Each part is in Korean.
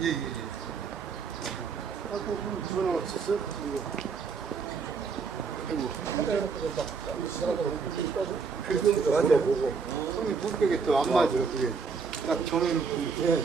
예, 예, 예. 전화 왔었어? 아이고. 맞아, 보고. 손이 물병에 또 안 맞아, 그게. 딱 정해놓고. 예.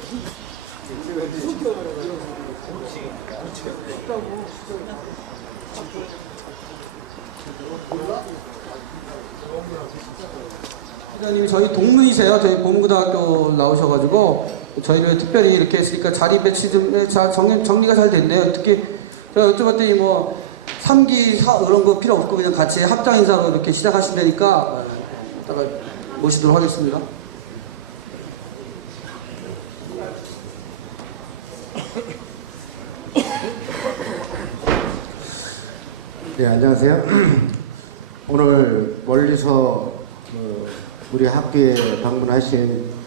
회장님이 저희 동문이세요. 저희 보문고등학교 나오셔가지고 저희를 특별히 이렇게 했으니까 자리 배치 좀 정리가 잘 됐네요. 특히 제가 여쭤봤더니 뭐 3기 그런 거 필요 없고 그냥 같이 합장 인사로 이렇게 시작하신다니까 이따가 모시도록 하겠습니다. 네, 안녕하세요. 오늘 멀리서 우리 학교에 방문하신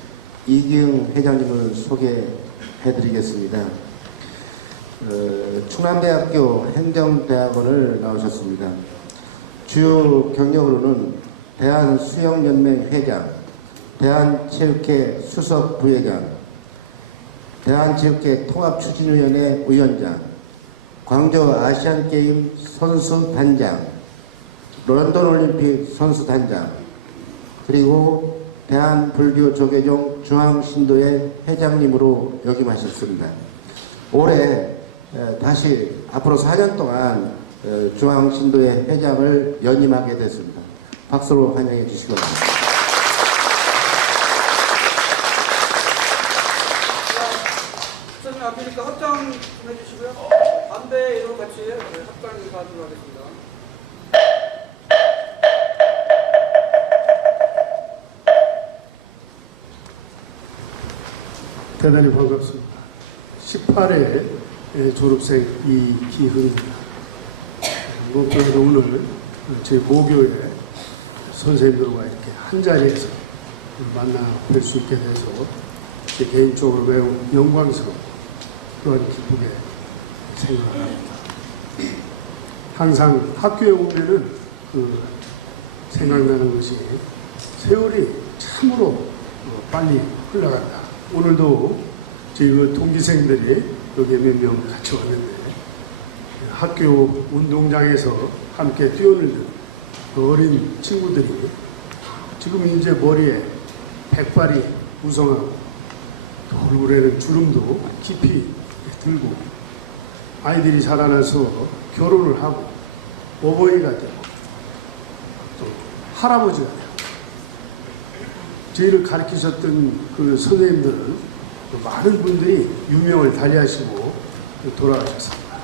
이기흥 회장님을 소개해드리겠습니다. 충남대학교 행정대학원을 나오셨습니다. 주요 경력으로는 대한수영연맹 회장, 대한체육회 수석 부회장, 대한체육회 통합추진위원회 위원장, 광저우 아시안게임 선수단장, 런던올림픽 선수단장, 그리고 대한불교조계종 중앙신도회 회장님으로 역임하셨습니다. 올해 다시 앞으로 4년 동안 중앙신도회 회장을 연임하게 됐습니다. 박수로 환영해 주시기 바랍니다. 선생님 앞이니까 합장 좀 해주시고요. 담배 이런 거 같이 합장 인사하도록 하겠습니다. 대단히 반갑습니다. 18회 졸업생 이기흥입니다. 무엇보다도 오늘 저희 모교의 선생님들과 이렇게 한 자리에서 만나 뵐 수 있게 돼서 제 개인적으로 매우 영광스러운 그런 기쁘게 생각을 합니다. 항상 학교에 오면은 생각나는 것이 세월이 참으로 빨리 흘러간다. 오늘도 저희 동기생들이 여기에 몇 명 같이 왔는데 학교 운동장에서 함께 뛰어놀던 어린 친구들이 지금 이제 머리에 백발이 우성하고 얼굴에는 주름도 깊이 들고 아이들이 자라나서 결혼을 하고 어버이가 되고 또 할아버지가 되고 저희를 가르치셨던 그 선생님들은 많은 분들이 유명을 달리하시고 돌아가셨습니다.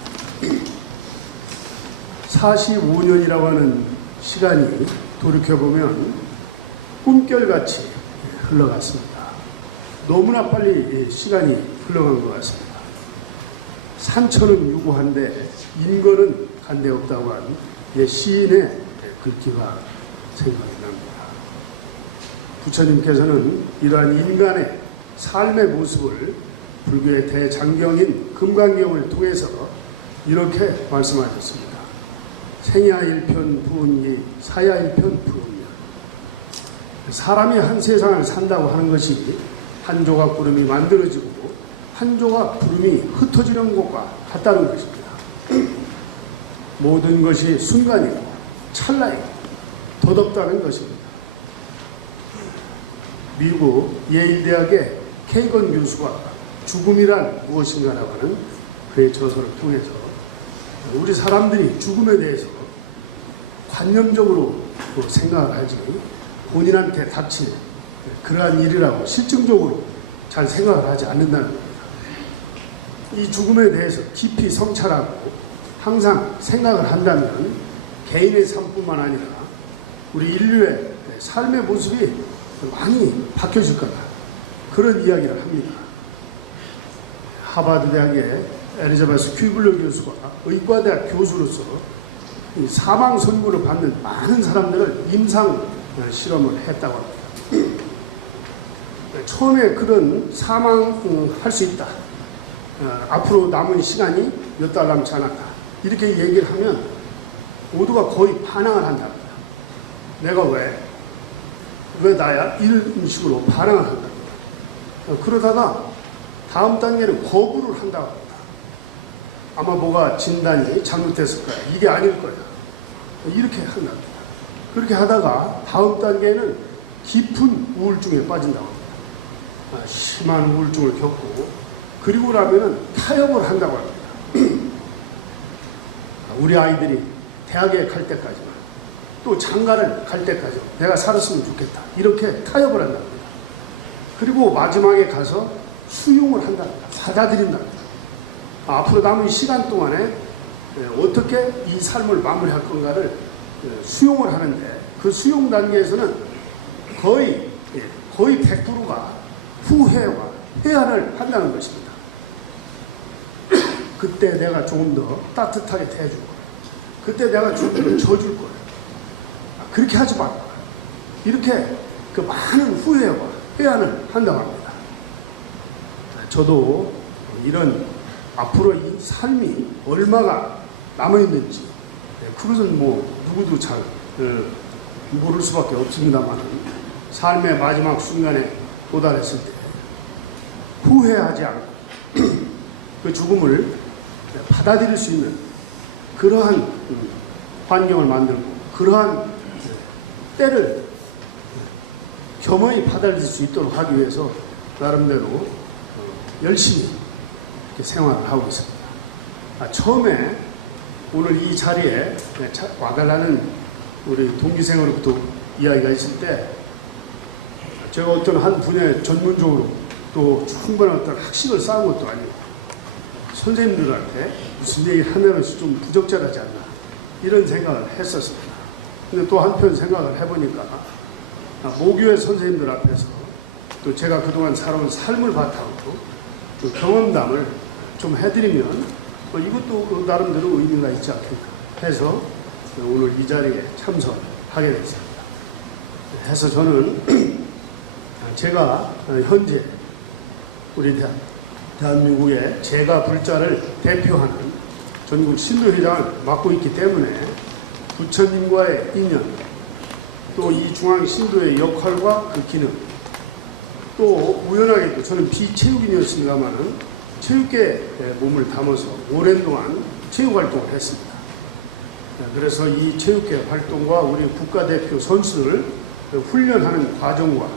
45년이라고 하는 시간이 돌이켜보면 꿈결같이 흘러갔습니다. 너무나 빨리 시간이 흘러간 것 같습니다. 산천은 유구한데 인거는 간데 없다고 한 시인의 글귀가 생각이 납니다. 부처님께서는 이러한 인간의 삶의 모습을 불교의 대장경인 금강경을 통해서 이렇게 말씀하셨습니다. 생야 일편 부은기, 사야 일편 부은냐. 사람이 한 세상을 산다고 하는 것이 한 조각 구름이 만들어지고 한 조각 구름이 흩어지는 것과 같다는 것입니다. 모든 것이 순간이고 찰나이고 덧없다는 것입니다. 미국 예일대학의 케이건 교수가 죽음이란 무엇인가라고 하는 그의 저서를 통해서 우리 사람들이 죽음에 대해서 관념적으로 생각을 하지 본인한테 닥칠 그러한 일이라고 실증적으로 잘 생각을 하지 않는다는 겁니다. 이 죽음에 대해서 깊이 성찰하고 항상 생각을 한다면 개인의 삶뿐만 아니라 우리 인류의 삶의 모습이 많이 바뀌어질 거다. 그런 이야기를 합니다. 하버드 대학의 엘리자베스 퀴블러 교수가 의과대학 교수로서 사망 선고를 받는 많은 사람들을 임상 실험을 했다고 합니다. 처음에 그런 사망할 수 있다. 앞으로 남은 시간이 몇 달 남지 않았다. 이렇게 얘기를 하면 모두가 거의 반항을 한답니다. 내가 왜 나야? 이런 식으로 반항을 한답니다. 그러다가 다음 단계는 거부를 한다고 합니다. 아마 뭐가 진단이 잘못됐을 거야. 이게 아닐 거야. 이렇게 한다. 그렇게 하다가 다음 단계는 깊은 우울증에 빠진다고 합니다. 심한 우울증을 겪고 그리고 나면은 타협을 한다고 합니다. 우리 아이들이 대학에 갈 때까지만 또 장가를 갈 때까지 내가 살았으면 좋겠다. 이렇게 타협을 한답니다. 그리고 마지막에 가서 수용을 한답니다. 받아들인답니다. 앞으로 남은 시간 동안에 어떻게 이 삶을 마무리할 건가를 수용을 하는데 그 수용 단계에서는 거의 100%가 후회와 회한을 한다는 것입니다. 그때 내가 조금 더 따뜻하게 대해줄 거야. 그때 내가 조금 더 져줄 거야. 그렇게 하지 말라. 이렇게 그 많은 후회와 회한을 한다고 합니다. 저도 이런 앞으로 이 삶이 얼마가 남아있는지 그것은 뭐 누구도 잘 모를 수밖에 없습니다만 삶의 마지막 순간에 도달했을 때 후회하지 않고 그 죽음을 받아들일 수 있는 그러한 환경을 만들고 그러한 때를 겸허히 받아들일 수 있도록 하기 위해서 나름대로 열심히 이렇게 생활을 하고 있습니다. 처음에 오늘 이 자리에 와달라는 우리 동기생으로부터 이야기가 있을 때 제가 어떤 한 분야에 전문적으로 또 충분한 어떤 학식을 쌓은 것도 아니고 선생님들한테 무슨 얘기를 하면 좀 부적절하지 않나 이런 생각을 했었습니다. 근데 또 한편 생각을 해보니까 모교의 선생님들 앞에서 또 제가 그동안 살아온 삶을 바탕으로 또 경험담을 좀 해드리면 이것도 나름대로 의미가 있지 않겠나 해서 오늘 이 자리에 참석하게 됐습니다. 해서 저는 제가 현재 우리 대한민국의 제가 불자를 대표하는 전국 신도회장을 맡고 있기 때문에 부처님과의 인연, 또 이 중앙 신도의 역할과 그 기능, 또 우연하게도 저는 비체육인이었습니다만은 체육계에 몸을 담아서 오랜 동안 체육 활동을 했습니다. 그래서 이 체육계 활동과 우리 국가대표 선수를 훈련하는 과정과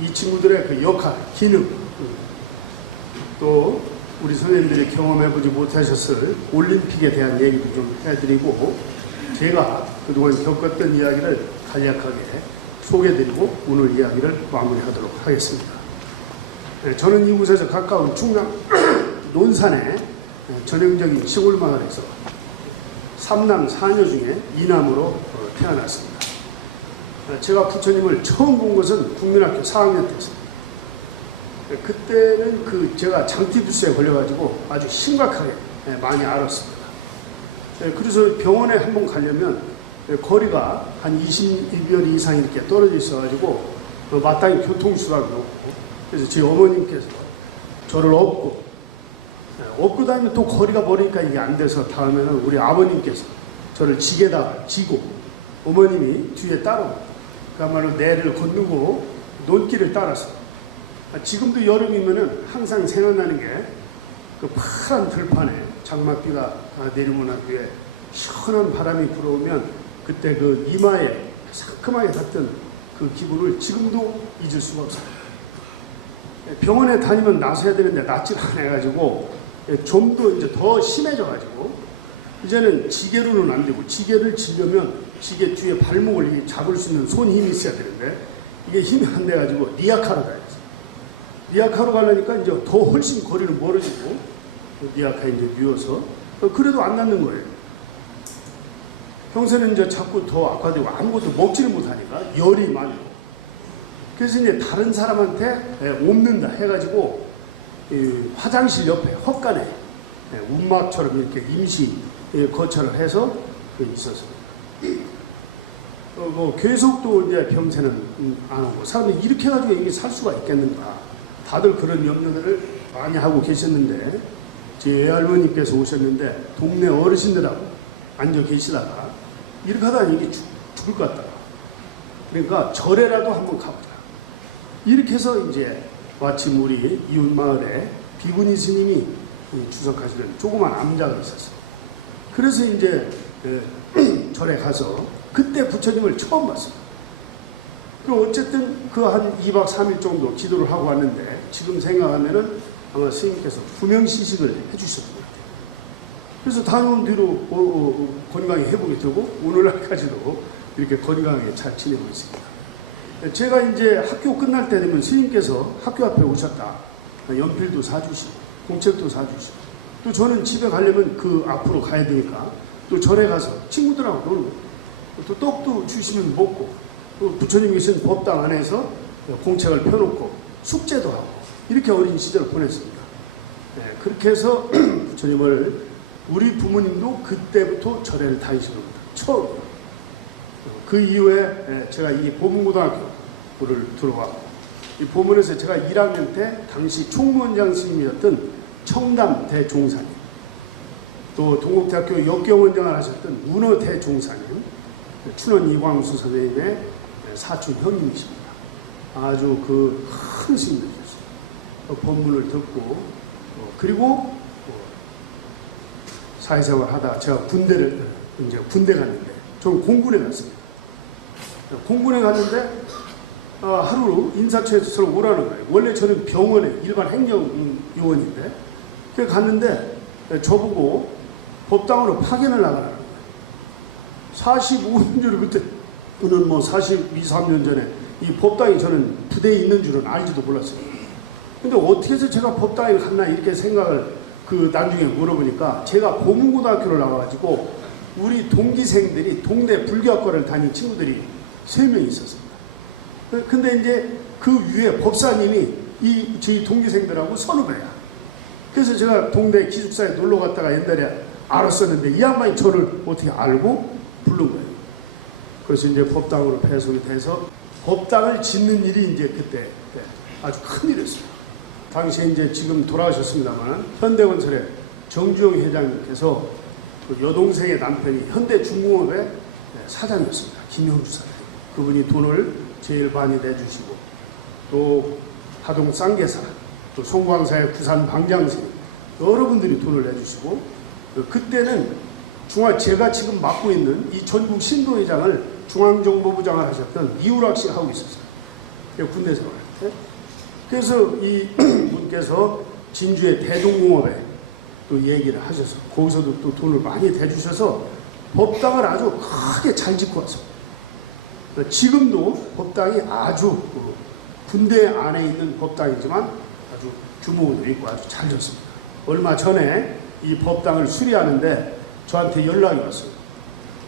이 친구들의 그 역할, 기능, 또 우리 선생님들이 경험해보지 못하셨을 올림픽에 대한 얘기도 좀 해드리고 제가 그동안 겪었던 이야기를 간략하게 소개해드리고 오늘 이야기를 마무리하도록 하겠습니다. 저는 이곳에서 가까운 충남 논산의 전형적인 시골 마을에서 3남 4녀 중에 2남으로 태어났습니다. 제가 부처님을 처음 본 것은 국민학교 4학년 때였습니다. 그때는 제가 장티푸스에 걸려가지고 아주 심각하게 많이 앓았습니다. 그래서 병원에 한번 가려면 거리가 한 20여 이상 이렇게 떨어져 있어가지고 마땅히 교통수단도 없고 그래서 제 어머님께서 저를 업고 다니면 또 거리가 멀으니까 이게 안 돼서 다음에는 우리 아버님께서 저를 지게다가 지고 어머님이 뒤에 따로 그야말로 내를 건너고 논길을 따라서 지금도 여름이면은 항상 생각나는 게 그 파란 들판에 장맛비가 내리고 난 뒤에 시원한 바람이 불어오면 그때 그 이마에 상큼하게 닿던 그 기분을 지금도 잊을 수가 없어요. 병원에 다니면 나서야 되는데 낫질 않아 해가지고 좀 더 이제 더 심해져가지고 이제는 지게로는 안 되고 지게를 지려면 지게 뒤에 발목을 잡을 수 있는 손 힘이 있어야 되는데 이게 힘이 안 돼가지고 리아카로 다녔어요. 리아카로 가려니까 이제 더 훨씬 거리는 멀어지고 리아카 이제 미워서 그래도 안 낫는 거예요. 평소에는 이제 자꾸 더 악화되고 아무것도 먹지를 못하니까 열이 많이 나고 그래서 이제 다른 사람한테 옮는다 해가지고 화장실 옆에 헛간에 움막처럼 이렇게 임시 거처를 해서 있었습니다. 계속 또 이제 병세는 안 오고 사람들이 이렇게 해가지고 이게 살 수가 있겠는가 다들 그런 염려들을 많이 하고 계셨는데 제 외할머니께서 오셨는데 동네 어르신들하고 앉아 계시다가 이렇게 하다가 이게 죽을 것 같다. 그러니까 절에라도 한번 가보자. 이렇게 해서 이제 마침 우리 이웃 마을에 비구니 스님이 주석하시는 조그만 암자가 있었어요. 그래서 이제 절에 가서 그때 부처님을 처음 봤어요. 그럼 어쨌든 그 한 2박 3일 정도 기도를 하고 왔는데 지금 생각하면은 아마 스님께서 구명시식을 해주셨던 것 같아요. 그래서 다녀온 뒤로 건강히 회복이 되고 오늘날까지도 이렇게 건강하게 잘 지내고 있습니다. 제가 이제 학교 끝날 때 되면 스님께서 학교 앞에 오셨다. 연필도 사주시고 공책도 사주시고 또 저는 집에 가려면 그 앞으로 가야 되니까 또 절에 가서 친구들하고 놀고 또 떡도 주시면 먹고 또 부처님 계신 법당 안에서 공책을 펴놓고 숙제도 하고 이렇게 어린 시절을 보냈습니다. 네, 그렇게 해서 부처님을 우리 부모님도 그때부터 절에를 다니시는 겁니다. 처음. 그 이후에 제가 이 보문고등학교를 들어왔고 이 보문에서 제가 1학년 때 당시 총무원장 스님이었던 청담 대종사님, 또 동국대학교 역경원장을 하셨던 문어 대종사님, 춘원 이광수 선생님의 사촌 형님이십니다. 아주 그 큰 스님이셨어요. 법문을 듣고 그리고 사회생활 하다가 제가 군대 갔는데 저는 공군에 갔습니다. 공군에 갔는데 하루 인사처에서 저를 오라는 거예요. 원래 저는 병원에 일반 행정요원인데 그 갔는데 저보고 법당으로 파견을 나가라는 거예요. 45년 전에 그때는 뭐 42, 3년 전에 이 법당이 저는 부대에 있는 줄은 알지도 몰랐어요. 근데 어떻게 해서 제가 법당에 갔나 이렇게 생각을 그 나중에 물어보니까 제가 보문고등학교를 나와가지고 우리 동기생들이 동대 불교학과를 다닌 친구들이 3명이 있었습니다. 근데 이제 그 위에 법사님이 저희 동기생들하고 선후배야. 그래서 제가 동대 기숙사에 놀러 갔다가 옛날에 알았었는데 이 양반이 저를 어떻게 알고 부른 거예요. 그래서 이제 법당으로 배송이 돼서 법당을 짓는 일이 이제 그때 아주 큰 일이었어요. 당시에 이제 지금 돌아가셨습니다만 현대건설의 정주영 회장님께서 그 여동생의 남편이 현대중공업의 사장이었습니다. 김형주 사장. 그분이 돈을 제일 많이 내주시고 또 하동 쌍계사, 또 송광사의 부산 방장생 여러분들이 돈을 내주시고 그때는 제가 지금 맡고 있는 이 전국 신도회장을 중앙정보부장을 하셨던 이우락 씨가 하고 있었어요. 군대 생활할 때. 그래서 이 분께서 진주의 대동공업에 또 얘기를 하셔서 거기서도 또 돈을 많이 대주셔서 법당을 아주 크게 잘 짓고 왔습니다. 지금도 법당이 아주 군대 안에 있는 법당이지만 아주 규모도 있고 아주 잘 졌습니다. 얼마 전에 이 법당을 수리하는데 저한테 연락이 왔어요.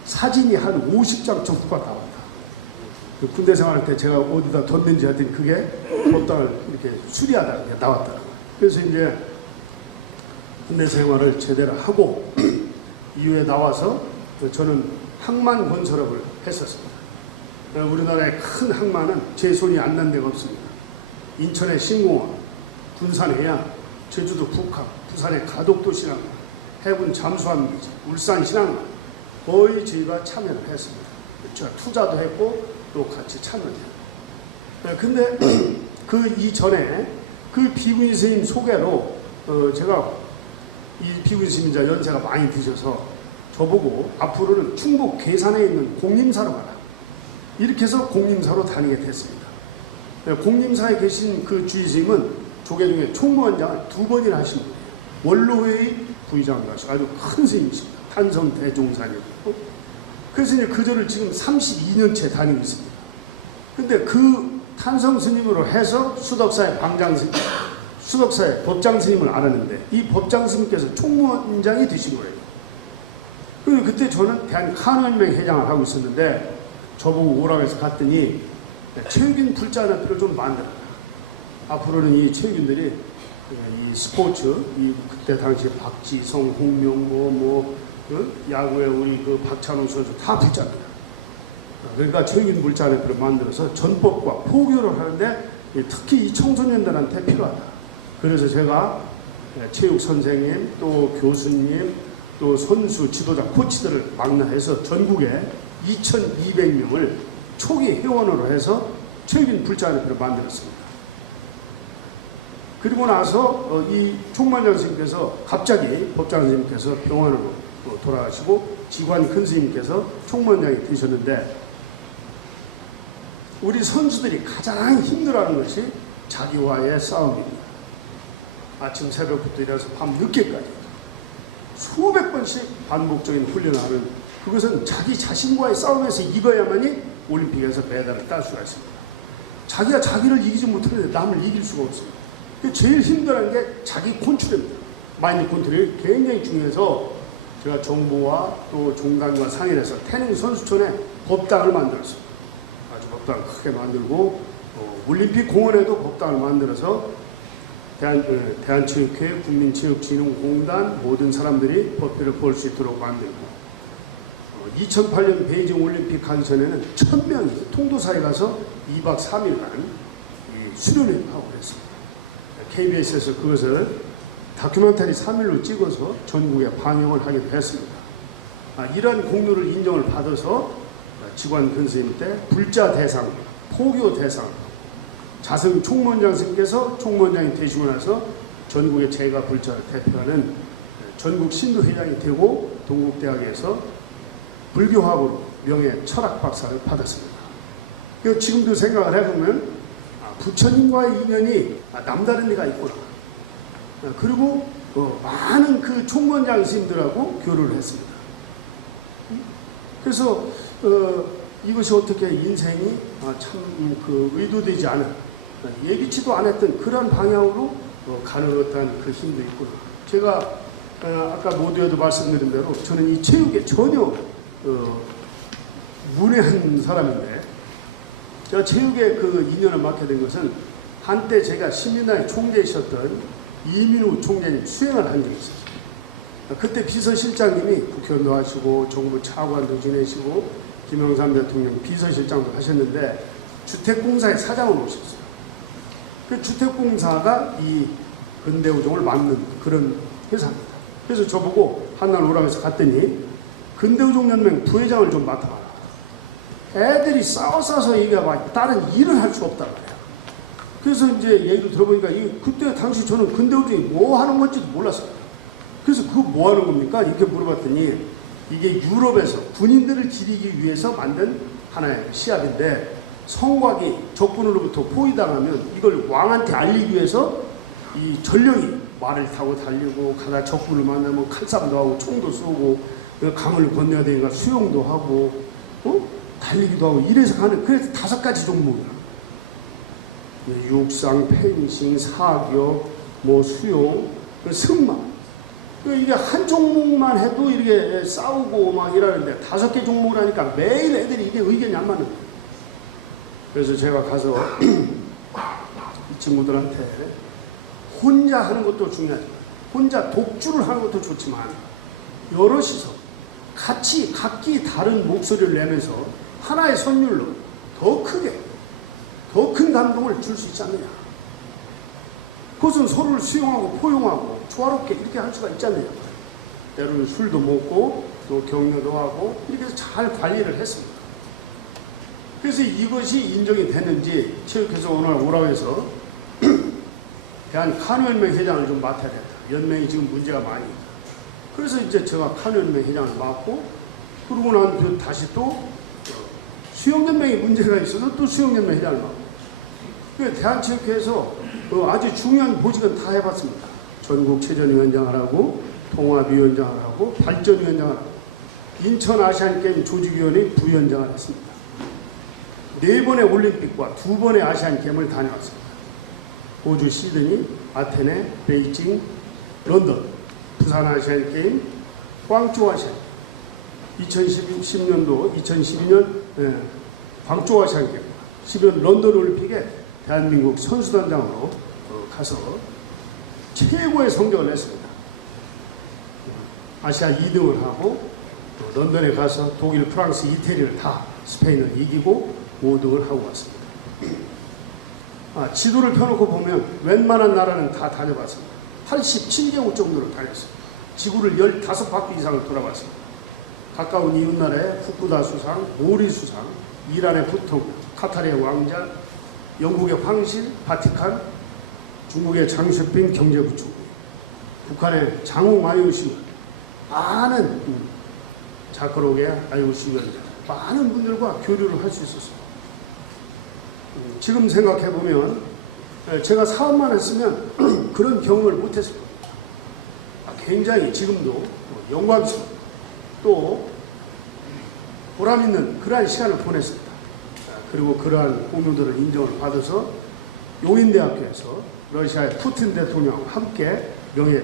사진이 한 50장 정도가 나왔다. 군대 생활할 때 제가 어디다 뒀는지 하더니 그게 법당을 이렇게 수리하다가 나왔더라고요. 그래서 이제 군대 생활을 제대로 하고 이후에 나와서 저는 항만 건설업을 했었습니다. 우리나라의 큰 항만은 제 손이 안 난 데가 없습니다. 인천의 신공항, 군산 해양, 제주도 북항, 부산의 가덕도 신항만, 해군 잠수함 기지, 울산 신항만 거의 저희가 참여를 했습니다. 제가 투자도 했고 또 같이 참여를 했고. 근데 그 이전에 그 비구니 스님 소개로 제가 이 비구니 스님 연세가 많이 드셔서 저보고 앞으로는 충북 괴산에 있는 공림사로 가라. 이렇게 해서 공림사로 다니게 됐습니다. 공림사에 계신 그 주의스님은 조계종의 총무원장을 2번이나 하신 분이에요. 원로회의 부의장도 하시고 아주 큰 스님이십니다. 탄성 대종사님이고. 그래서 이제 그 절을 지금 32년째 다니고 있습니다. 근데 그 탄성 스님으로 해서 수덕사의 방장스님, 수덕사의 법장스님을 알았는데 이 법장스님께서 총무원장이 되신 거예요. 그리고 그때 저는 대한칸원명 회장을 하고 있었는데 저보고 오라고 해서 갔더니 체육인 불자연합회를 좀 만들어라. 앞으로는 이 체육인들이 이 스포츠, 그때 당시에 박지성, 홍명보, 야구에 우리 그 박찬호 선수 다 불자입니다. 그러니까 체육인 불자연합회를 만들어서 전법과 포교를 하는데 특히 이 청소년들한테 필요하다. 그래서 제가 체육 선생님, 또 교수님, 또 선수, 지도자, 코치들을 망라해서 전국에 2,200명을 초기 회원으로 해서 체육인 불자연합회를 만들었습니다. 그리고 나서 이 총무원장 선생님께서 갑자기 법장 선생님께서 병원으로 돌아가시고 지관 큰 스님께서 총무원장이 되셨는데, 우리 선수들이 가장 힘들어하는 것이 자기와의 싸움입니다. 아침 새벽부터 일어나서 밤 늦게까지 수백 번씩 반복적인 훈련을 하는, 그것은 자기 자신과의 싸움에서 이겨야만이 올림픽에서 메달을 딸 수가 있습니다. 자기가 자기를 이기지 못하는데 남을 이길 수가 없습니다. 제일 힘들어하는 게 자기 컨트롤입니다. 마인드 컨트롤이 굉장히 중요해서 제가 정부와 또 종단과 상의해서 태릉 선수촌에 법당을 만들었습니다. 아주 법당을 크게 만들고 올림픽 공원에도 법당을 만들어서 대한체육회, 국민체육진흥공단 모든 사람들이 법회를 볼 수 있도록 만들고, 2008년 베이징 올림픽 가기 전에는 1000명이 통도사에 가서 2박 3일간 수련회를 하고 그랬습니다. KBS에서 그것을 다큐멘터리 3일로 찍어서 전국에 방영을 하기도 했습니다. 이러한 공로를 인정을 받아서 직관 근스님 때 불자 대상, 포교 대상, 자승 총무원장 선생님께서 총무원장이 되시고 나서 전국의 제가 불자를 대표하는 전국 신도회장이 되고 동국대학에서 불교학으로 명예 철학 박사를 받았습니다. 지금도 생각을 해보면 부처님과의 인연이 남다른 데가 있구나. 그리고 많은 그 총무원장 스님들하고 교류를 했습니다. 그래서 이것이 어떻게 인생이 참 의도되지 않은, 예기치도 않았던 그런 방향으로 가는 어떤 그 힘도 있구나. 제가 아까 모두에도 말씀드린 대로 저는 이 체육에 전혀 문외한 사람인데, 제가 체육에 그 인연을 맡게 된 것은 한때 제가 신민당의 총재이셨던 이민우 총재님 수행을 한 적이 있었어요. 그때 비서실장님이 국회의원도 하시고 정부 차관도 지내시고 김영삼 대통령 비서실장도 하셨는데 주택공사의 사장을 모셨어요. 그 주택공사가 이 근대우종을 맡는 그런 회사입니다. 그래서 저보고 한날 오라고 해서 갔더니 근대우종연맹 부회장을 좀 맡아봐라. 애들이 싸워서 얘기하고 다른 일을 할 수 없단 말이야. 그래서 이제 얘기를 들어보니까 그때 당시 저는 근대우종이 뭐 하는 건지도 몰랐어요. 그래서 그거 뭐 하는 겁니까? 이렇게 물어봤더니 이게 유럽에서 군인들을 기리기 위해서 만든 하나의 시합인데, 성곽이 적군으로부터 포위당하면 이걸 왕한테 알리기 위해서 이 전령이 말을 타고 달리고 가다 적군을 만나면 칼싸움도 하고 총도 쏘고 강을 건너야 되니까 수영도 하고 달리기도 하고 이래서 가는, 그래서 5가지 종목이야. 육상, 펜싱, 사격, 수영, 승마. 이게 한 종목만 해도 이렇게 싸우고 막 이러는데 5개 종목을 하니까 매일 애들이 이게 의견이 안 맞는 거예요. 그래서 제가 가서 이 친구들한테 혼자 하는 것도 중요하지만, 혼자 독주를 하는 것도 좋지만 여럿이서 같이 각기 다른 목소리를 내면서 하나의 선율로 더 크게, 더 큰 감동을 줄 수 있지 않느냐. 그것은 서로를 수용하고 포용하고 조화롭게 이렇게 할 수가 있지 않느냐. 때로는 술도 먹고 또 격려도 하고 이렇게 해서 잘 관리를 했습니다. 그래서 이것이 인정이 됐는지 체육회에서 오늘 오라고 해서 대한카누연맹 회장을 좀 맡아야겠다. 연맹이 지금 문제가 많이 있다. 그래서 이제 제가 카누연맹 회장을 맡고, 그러고 난 뒤에 다시 또 수영연맹이 문제가 있어서 또 수영연맹 회장을 맡고, 대한체육회에서 아주 중요한 보직은 다 해봤습니다. 전국체전위원장을 하고 통합위원장을 하고 발전위원장을 하고 인천 아시안게임 조직위원회 부위원장을 했습니다. 4번의 올림픽과 2번의 아시안게임을 다녀왔습니다. 호주 시드니, 아테네, 베이징, 런던, 부산 아시안게임, 광주 아시안게임, 2010년도 2012년 광주 아시안게임, 12년 런던 올림픽에 대한민국 선수단장으로 가서 최고의 성적을 냈습니다. 아시아 2등을 하고 런던에 가서 독일, 프랑스, 이태리를 다 스페인을 이기고 5등을 하고 왔습니다. 지도를 펴놓고 보면 웬만한 나라는 다 다녀봤습니다. 87개국 정도로 다녔습니다. 지구를 15바퀴 이상을 돌아봤습니다. 가까운 이웃나라의 후쿠다 수상, 모리 수상, 이란의 부통, 카타르의 왕자, 영국의 황실, 바티칸, 중국의 장쇼핑 경제부총리, 북한의 장웅 IOC, 많은 자크록의 IOC 위원장, 많은 분들과 교류를 할 수 있었어요. 지금 생각해보면 제가 사업만 했으면 그런 경험을 못했을 겁니다. 굉장히 지금도 영광스럽고 또 보람있는 그러한 시간을 보냈습니다. 그리고 그러한 공로들을 인정을 받아서 용인대학교에서 러시아의 푸틴 대통령과 함께 명예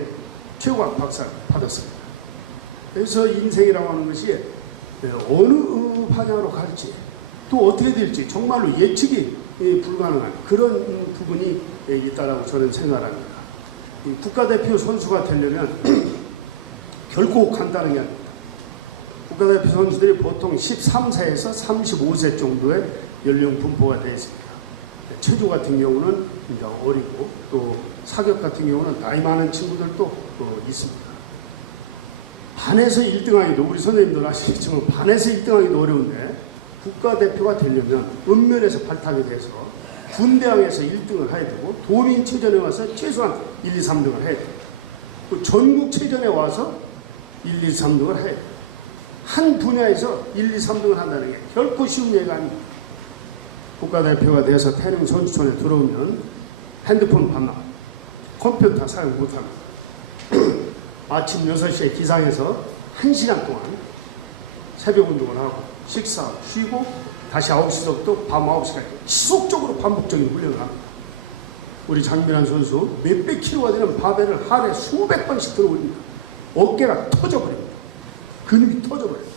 최고학 박사를 받았습니다. 그래서 인생이라고 하는 것이 어느 방향으로 갈지 또 어떻게 될지 정말로 예측이 불가능한 그런 부분이 있다라고 저는 생각합니다. 국가대표 선수가 되려면 결코 간단한 게 아닙니다. 국가대표 선수들이 보통 13세에서 35세 정도의 연령 분포가 되어 있습니다. 체조 같은 경우는 굉장히 어리고 또 사격 같은 경우는 나이 많은 친구들도 있습니다. 반에서 1등하기도 우리 선생님들 아시겠지만 반에서 1등하기도 어려운데 국가대표가 되려면 읍면에서 발탁이 돼서 군대항에서 1등을 해야 되고 도민체전에 와서 최소한 1, 2, 3등을 해야 되고 또 전국체전에 와서 1, 2, 3등을 해야 돼요. 한 분야에서 1, 2, 3등을 한다는 게 결코 쉬운 얘기가 아닙니다. 국가대표가 돼서 태릉 선수촌에 들어오면 핸드폰 반납, 컴퓨터 사용 못합니다. 아침 6시에 기상해서 1시간 동안 새벽 운동을 하고 식사, 쉬고 다시 9시부터 밤 9시까지 지속적으로 반복적인 훈련을 합니다. 우리 장민환 선수 몇백 킬로가 되는 바벨을 하루에 수백 번씩 들어 올립니다. 어깨가 터져버립니다. 근육이 터져버립니다.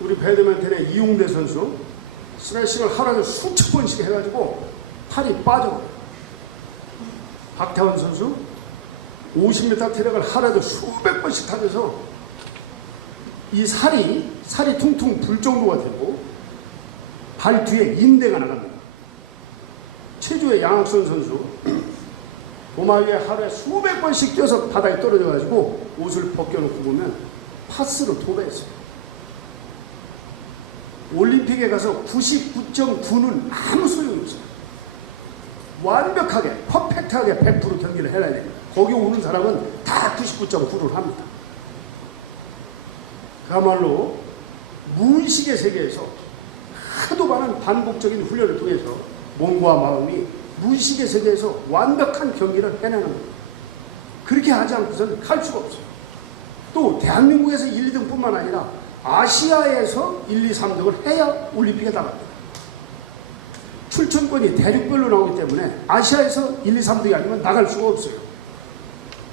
우리 배드민턴의 이용대 선수 스매싱을 하루에 수천 번씩 해가지고 팔이 빠져버려요. 박태환 선수 50m 트랙을 하루에도 수백 번씩 타면서 이 살이 퉁퉁 불 정도가 되고 발 뒤에 인대가 나갑니다. 체조의 양학선 선수 도마 위에 하루에 수백 번씩 뛰어서 바닥에 떨어져가지고 옷을 벗겨놓고 보면 파스로 도배했어요. 올림픽에 가서 99.9는 아무 소용이 없어요. 완벽하게 퍼펙트하게 100% 경기를 해야 됩니다. 거기 오는 사람은 다 99.9를 합니다. 그야말로 무의식의 세계에서 하도 많은 반복적인 훈련을 통해서 몸과 마음이 무의식의 세계에서 완벽한 경기를 해내는 겁니다. 그렇게 하지 않고서는 갈 수가 없어요. 또 대한민국에서 1, 2등뿐만 아니라 아시아에서 1, 2, 3등을 해야 올림픽에 나갑니다. 출전권이 대륙별로 나오기 때문에 아시아에서 1, 2, 3등이 아니면 나갈 수가 없어요.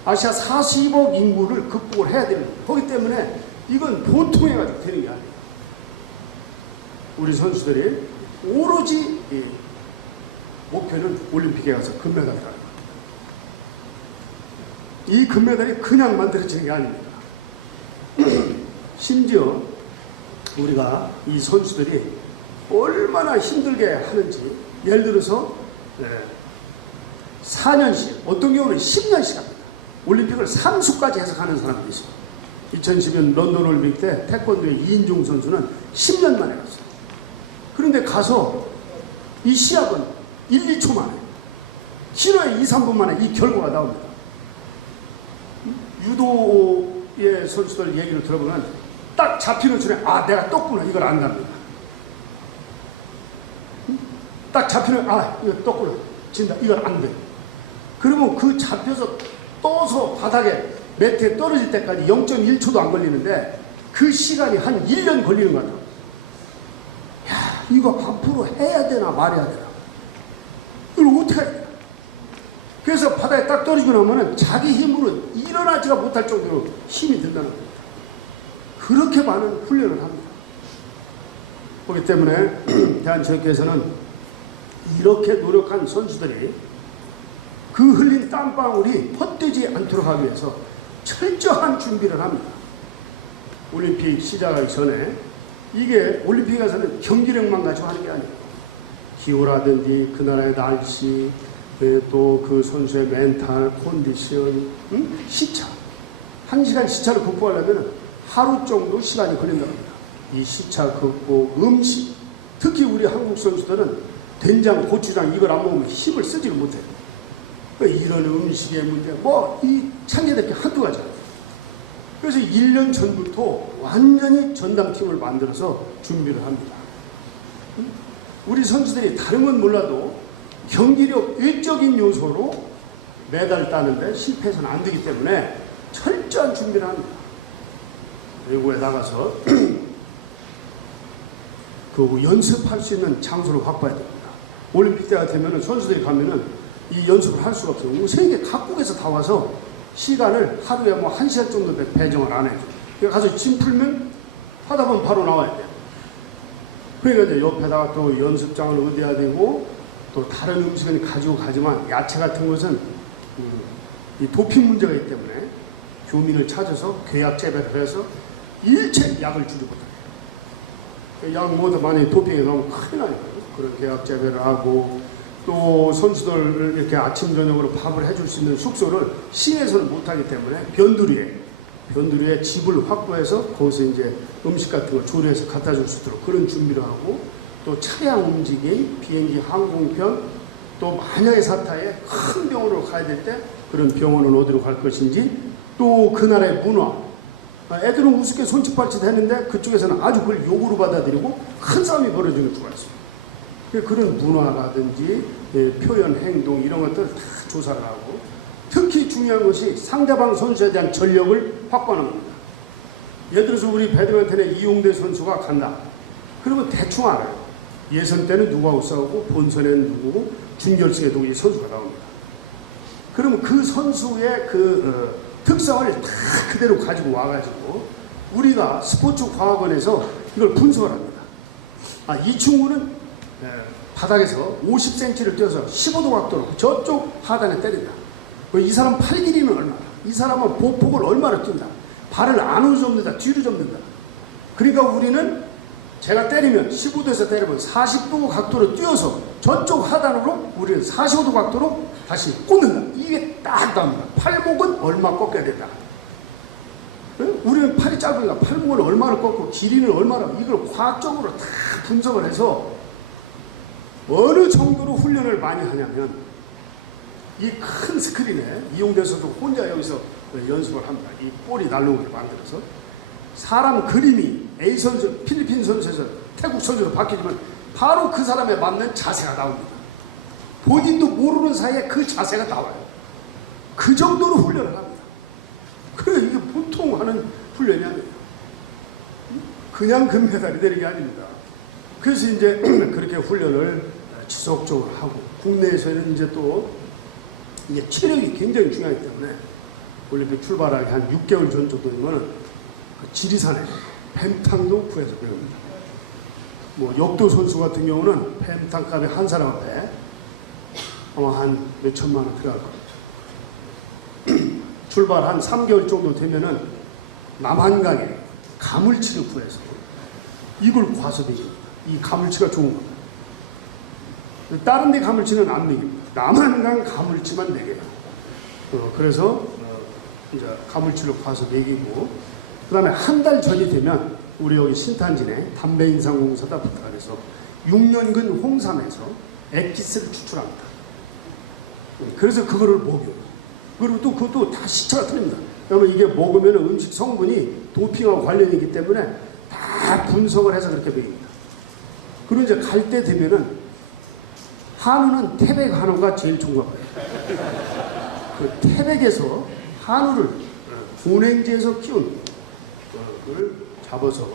아시아 40억 인구를 극복을 해야 됩니다. 그렇기 때문에 이건 보통 해가지고 되는 게 아니에요. 우리 선수들이 오로지 목표는 올림픽에 가서 금메달이라는 거예요. 이 금메달이 그냥 만들어지는 게 아닙니다. 심지어 우리가 이 선수들이 얼마나 힘들게 하는지 예를 들어서 4년씩 어떤 경우는 10년씩 합니다. 올림픽을 3수까지 해서 가는 사람들이 있어요. 2010년 런던 올림픽 때 태권도의 이인종 선수는 10년 만에 갔어요. 그런데 가서 이 시합은 1, 2초 만에 키로에 2, 3분 만에 이 결과가 나옵니다. 유도의 선수들 얘기를 들어보면 딱 잡히는 순간 아 내가 떴구나 이걸 안답니다. 딱 잡히는 아 이거 떴구나 진다 이걸 안 돼. 그러면 그 잡혀서 떠서 바닥에 매트에 떨어질 때까지 0.1초도 안 걸리는데 그 시간이 한 1년 걸리는 것 같아요. 야 이거 앞으로 해야 되나 말해야 되나 이걸 어떻게 해야 되나. 그래서 바닥에 딱 떨어지고 나면은 자기 힘으로 일어나지가 못할 정도로 힘이 든다는 겁니다. 그렇게 많은 훈련을 합니다. 그렇기 때문에 대한체육회에서는 이렇게 노력한 선수들이 그 흘린 땀방울이 헛되지 않도록 하기 위해서 철저한 준비를 합니다. 올림픽 시작하기 전에 이게 올림픽에 가서는 경기력만 가지고 하는 게 아니에요. 기후라든지 그 나라의 날씨 또 그 선수의 멘탈 컨디션 시차 1시간 시차를 극복하려면 하루 정도 시간이 걸린다고 합니다. 이 시차 극복 음식 특히 우리 한국 선수들은 된장 고추장 이걸 안 먹으면 힘을 쓰지를 못해요. 이런 음식의 문제, 뭐 이 챙겨야 될 게 한두 가지. 그래서 1년 전부터 완전히 전담팀을 만들어서 준비를 합니다. 우리 선수들이 다른 건 몰라도 경기력 외적인 요소로 메달 따는데 실패해서는 안 되기 때문에 철저한 준비를 합니다. 외국에 나가서 그 연습할 수 있는 장소를 확보해야 됩니다. 올림픽 때가 되면은 선수들이 가면은 이 연습을 할 수가 없어요. 세계 각국에서 다 와서 시간을 하루에 뭐 1시간 정도 배정을 안 해줘. 그러니까 가서 짐 풀면 하다 보면 바로 나와야 돼요. 그러니까 이제 옆에다가 또 연습장을 얻어야 되고 또 다른 음식은 가지고 가지만 야채 같은 것은 이 도핑 문제가 있기 때문에 교민을 찾아서 괴약 재배를 해서 일체 약을 주지 못해요. 약 모두 만약에 도핑에 넣으면 큰일 나요. 그런 괴약 재배를 하고 또 선수들 이렇게 아침 저녁으로 밥을 해줄 수 있는 숙소를 시내에서는 못하기 때문에 변두리에 집을 확보해서 거기서 이제 음식 같은 걸 조리해서 갖다 줄 수 있도록 그런 준비를 하고 또 차량 움직임, 비행기 항공편 또 만약에 사타에 큰 병원으로 가야 될 때 그런 병원은 어디로 갈 것인지 또 그 나라의 문화 애들은 우습게 손짓발짓 했는데 그쪽에서는 아주 그걸 욕으로 받아들이고 큰 싸움이 벌어지는 수가 있어요. 그런 문화라든지 표현, 행동 이런 것들 다 조사를 하고 특히 중요한 것이 상대방 선수에 대한 전력을 확보하는 겁니다. 예를 들어서 우리 배드민턴에 이용대 선수가 간다. 그러면 대충 알아요. 예선 때는 누구하고 싸우고 본선에는 누구고 준결승에 누구 이 선수가 나옵니다. 그러면 그 선수의 그 특성을 다 그대로 가지고 와가지고 우리가 스포츠 과학원에서 이걸 분석을 합니다. 이 친구는 바닥에서 50cm를 뛰어서 15도 각도로 저쪽 하단에 때린다. 이 사람 팔 길이는 얼마나? 이 사람은 보폭을 얼마나 뛴다? 발을 안으로 접는다, 뒤로 접는다. 그러니까 우리는 제가 때리면 15도에서 때리면 40도 각도로 뛰어서 저쪽 하단으로 우리는 45도 각도로 다시 꽂는다. 이게 딱 나옵니다. 팔목은 얼마 꺾여야 된다. 우리는 팔이 짧으니까 팔목을 얼마나 꺾고 길이는 얼마나 이걸 과학적으로 다 분석을 해서 어느 정도로 훈련을 많이 하냐면 이 큰 스크린에 이용돼서도 혼자 여기서 연습을 합니다. 이 볼이 날라오게 만들어서 사람 그림이 A 선수, 필리핀 선수에서 태국 선수로 바뀌면 바로 그 사람에 맞는 자세가 나옵니다. 본인도 모르는 사이에 그 자세가 나와요. 그 정도로 훈련을 합니다. 그래 이게 보통 하는 훈련이 아니에요. 그냥 금메달이 되는 게 아닙니다. 그래서 이제 그렇게 훈련을 지속적으로 하고 국내에서는 이제 또 이게 체력이 굉장히 중요하기 때문에 올림픽 출발하기 한 6개월 전 정도면은 그 지리산에 뱀탕도 구해서 배웁니다. 뭐 역도 선수 같은 경우는 뱀탕값이 한 사람한테 아마 한 몇천만 원 들어갈 겁니다. 출발 한 3개월 정도 되면은 남한강에 가물치를 구해서 이걸 과서 먹입니다. 이 가물치가 좋은 겁니다. 다른 데 가물치는 안 먹입니다. 남한강 가물치만 먹여요. 그래서 이제 가물치를 과서 먹이고 그 다음에 한 달 전이 되면 우리 여기 신탄진에 담배인상공사다 부탁해서 6년근 홍삼에서 액기스를 추출합니다. 그래서 그거를 먹여요. 그리고 또 그것도 다 시차가 틀립니다. 그러면 이게 먹으면 음식 성분이 도핑하고 관련이 있기 때문에 다 분석을 해서 그렇게 먹입니다. 그리고 이제 갈 때 되면은 한우는 태백 한우가 제일 좋은 것 같아요. 그 태백에서 한우를 분행지에서 키운 그걸 잡아서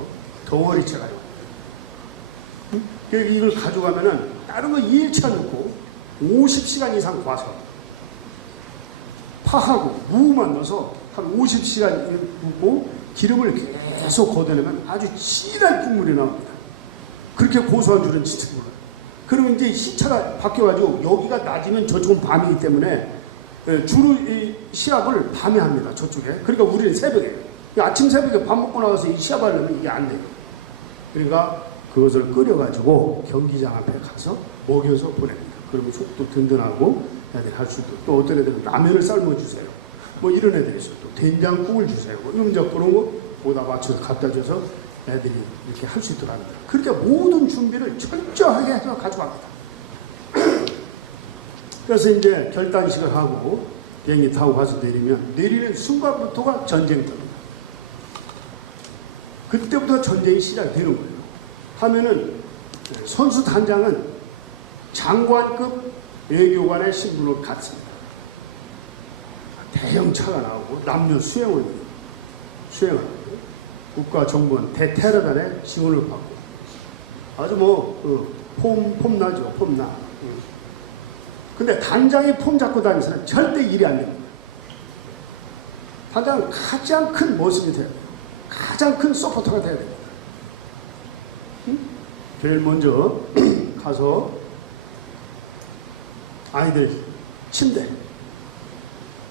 덩어리채가요. 이걸 가져가면은 다른 거 일치 안 넣고 50시간 이상 과서 파하고 무만 넣어서 한 50시간 굽고 기름을 계속 걷어내면 아주 진한 국물이 나옵니다. 그렇게 고소한 줄은 진짜 몰라요. 그러면 이제 시차가 바뀌어가지고 여기가 낮이면 저쪽은 밤이기 때문에 주로 이 시합을 밤에 합니다. 저쪽에. 그러니까 우리는 새벽에. 아침 새벽에 밥 먹고 나가서 이 시합하려면 이게 안 돼요. 그러니까 그것을 끓여가지고 경기장 앞에 가서 먹여서 보냅니다. 그러면 속도 든든하고 애들이 할 수 있고 또 어떤 애들은 라면을 삶아주세요. 뭐 이런 애들이 있어요. 또 된장국을 주세요. 뭐 이런 그런 거 보다 맞춰서 갖다 줘서 애들이 이렇게 할 수 있도록 합니다. 그렇게 모든 준비를 철저하게 해서 가져갑니다. 그래서 이제 결단식을 하고 비행기 타고 가서 내리는 순간부터가 전쟁터입니다. 그때부터 전쟁이 시작되는 거예요. 하면은 선수 단장은 장관급 외교관의 신분을 갖습니다. 대형 차가 나오고 남녀 수행원이에요. 수행원. 국가정보원 대테러단의 지원을 받고 아주 폼나죠. 폼나. 근데 단장이 폼 잡고 다니는 사람은 절대 일이 안 됩니다. 단장은 가장 큰 모습이 돼야 돼요. 가장 큰 서포터가 돼야 됩니다. 제일 먼저 가서 아이들 침대.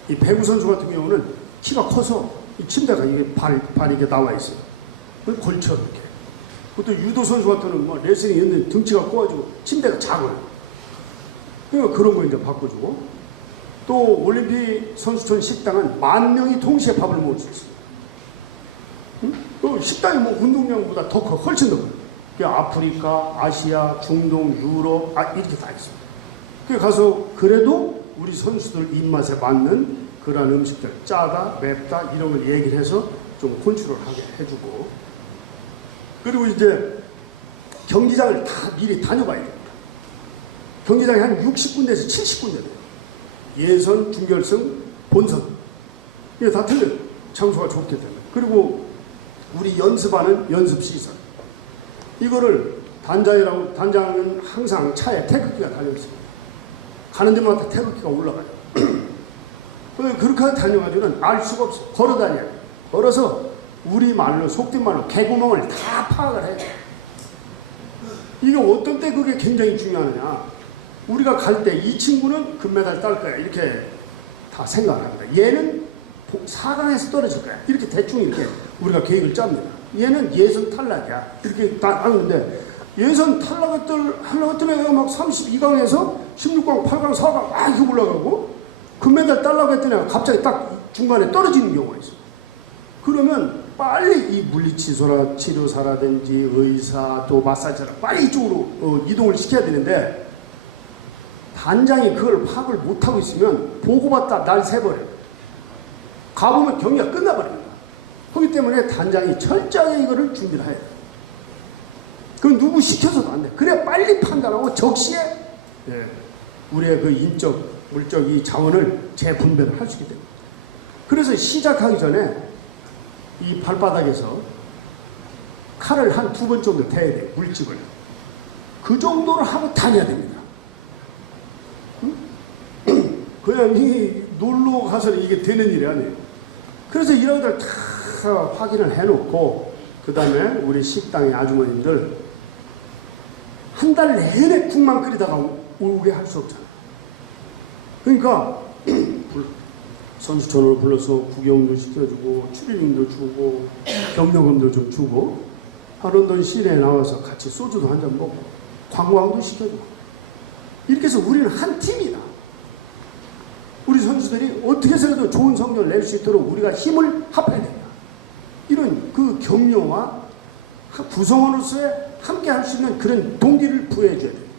이 배구 선수 같은 경우는 키가 커서 이 침대가 이게 발이 이렇게 나와 있어요. 그걸 걸쳐 이렇게. 그것도 유도 선수 같은 경우는 뭐 레슬링 있는 등치가 커가지고 침대가 작아요. 그러니까 그런 거 이제 바꿔주고 또 올림픽 선수촌 식당은 10,000명이 동시에 밥을 먹을 수 있어요. 또 식당이 뭐 운동량보다 더 커, 훨씬 더 커요. 아프리카, 아시아, 중동, 유럽 이렇게 다 있습니다. 그래 가서 그래도 우리 선수들 입맛에 맞는 그런 음식들 짜다, 맵다 이런 걸 얘기를 해서 좀 컨트롤하게 해주고 그리고 이제 경기장을 다 미리 다녀봐야 됩니다. 경기장이 한 60군데에서 70군데 돼요. 예선, 중결승, 본선 이게 다 틀려요. 장소가 좋기 때문에. 그리고 우리 연습하는 연습시설 이거를 단장은 항상 차에 태극기가 달려있습니다. 가는 데마다 태극기가 올라가요. 그렇게 다녀가지고는 알 수가 없어요. 걸어 다녀요. 걸어서 우리 말로 속된 말로 개구멍을 다 파악을 해요. 이게 어떤 때 그게 굉장히 중요하느냐. 우리가 갈 때 이 친구는 금메달 딸 거야 이렇게 다 생각을 합니다. 얘는 4강에서 떨어질 거야 이렇게 대충 이렇게 우리가 계획을 짭니다. 얘는 예선 탈락이야 이렇게 다 하는데 예선 하려고 했던 애가 막 32강에서 16강, 8강, 4강 막 이렇게 올라가고 금메달 딸라고 했던 애가 갑자기 딱 중간에 떨어지는 경우가 있어. 그러면 빨리 이 물리치료사라든지 의사 또 마사지라 빨리 이쪽으로 이동을 시켜야 되는데 단장이 그걸 파악을 못하고 있으면 보고받다 날 새버려요. 가보면 경기가 끝나버립니다. 그렇기 때문에 단장이 철저하게 이거를 준비를 해야 돼요. 그건 누구 시켜서도 안 돼. 그래야 빨리 판단하고 적시에 우리의 그 인적, 물적 이 자원을 재분배를 할 수 있기 때문에. 그래서 시작하기 전에 이 발바닥에서 칼을 한 2번 정도 대야 돼요. 물집을. 그 정도를 하고 다녀야 됩니다. 그냥 이 놀러 가서는 이게 되는 일이 아니에요. 그래서 이런 것들 다 확인을 해놓고 그 다음에 우리 식당의 아주머님들 한 달 내내 국만 끓이다가 오게 할 수 없잖아요. 그러니까 선수촌으로 불러서 구경도 시켜주고 출연료도 주고 경력금도 좀 주고 하런던 시내에 나와서 같이 소주도 한잔 먹고 관광도 시켜주고 이렇게 해서 우리는 한 팀이다. 우리 선수들이 어떻게 해서라도 좋은 성적을 낼 수 있도록 우리가 힘을 합해야 된다. 이런 그 격려와 구성원으로서의 함께 할 수 있는 그런 동기를 부여해줘야 돼요.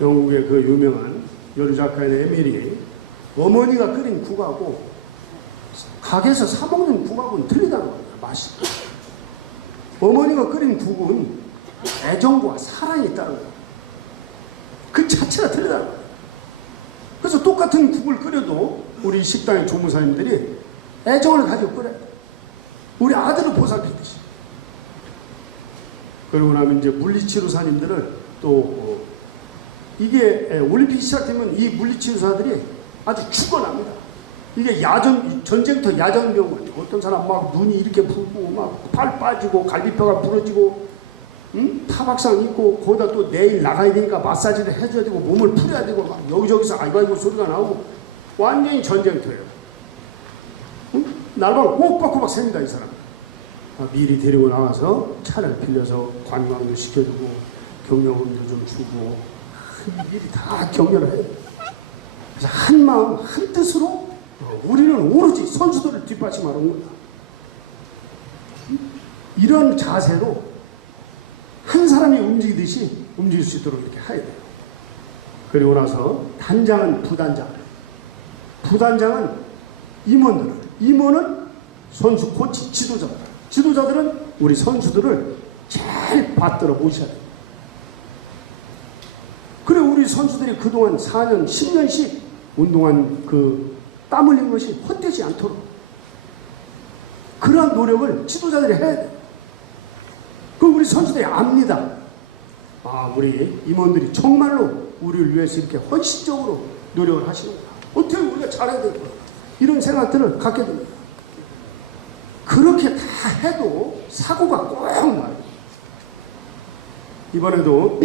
영국의 그 유명한 여류 작가인 에밀이 어머니가 끓인 국하고 가게에서 사 먹는 국하고는 틀리다는 겁니다. 맛이. 어머니가 끓인 국은 애정과 사랑이 있다는 거예요. 그 자체가 틀리다는 거예요. 그래서 똑같은 국을 끓여도 우리 식당의 조무사님들이 애정을 가지고 끓여요. 우리 아들을 보살피듯이. 그러고 나면 이제 물리치료사님들은 또 이게 올림픽 시작되면 이 물리치료사들이 아주 죽어납니다. 이게 전쟁터 야전병원. 어떤 사람 막 눈이 이렇게 붓고 막 팔 빠지고 갈비뼈가 부러지고 타박상 있고 거기다 또 내일 나가야 되니까 마사지를 해줘야 되고 몸을 풀어야 되고 막 여기저기서 아이고 소리가 나오고 완전히 전쟁터예요. 날밤 꼬박꼬박 셉니다 이 사람. 미리 데리고 나와서 차를 빌려서 관광도 시켜주고 경력금도 좀 주고 미리 다 격려를 해요. 그래서 한 마음 한 뜻으로 우리는 오로지 선수들을 뒷받침하는 겁니다. 이런 자세로 한 사람이 움직이듯이 움직일 수 있도록 이렇게 해야 돼요. 그리고 나서 단장은 부단장. 부단장은 임원들. 임원은 선수, 코치, 지도자들. 지도자들은 우리 선수들을 잘 받들어 모셔야 돼요. 그래 우리 선수들이 그동안 4년, 10년씩 운동한 그 땀 흘린 것이 헛되지 않도록 그러한 노력을 지도자들이 해야 돼요. 그럼 우리 선수들이 압니다. 아, 우리 임원들이 정말로 우리를 위해서 이렇게 헌신적으로 노력을 하시는구나. 어떻게 우리가 잘해야 될까? 이런 생각들을 갖게 됩니다. 그렇게 다 해도 사고가 꼭 나요. 이번에도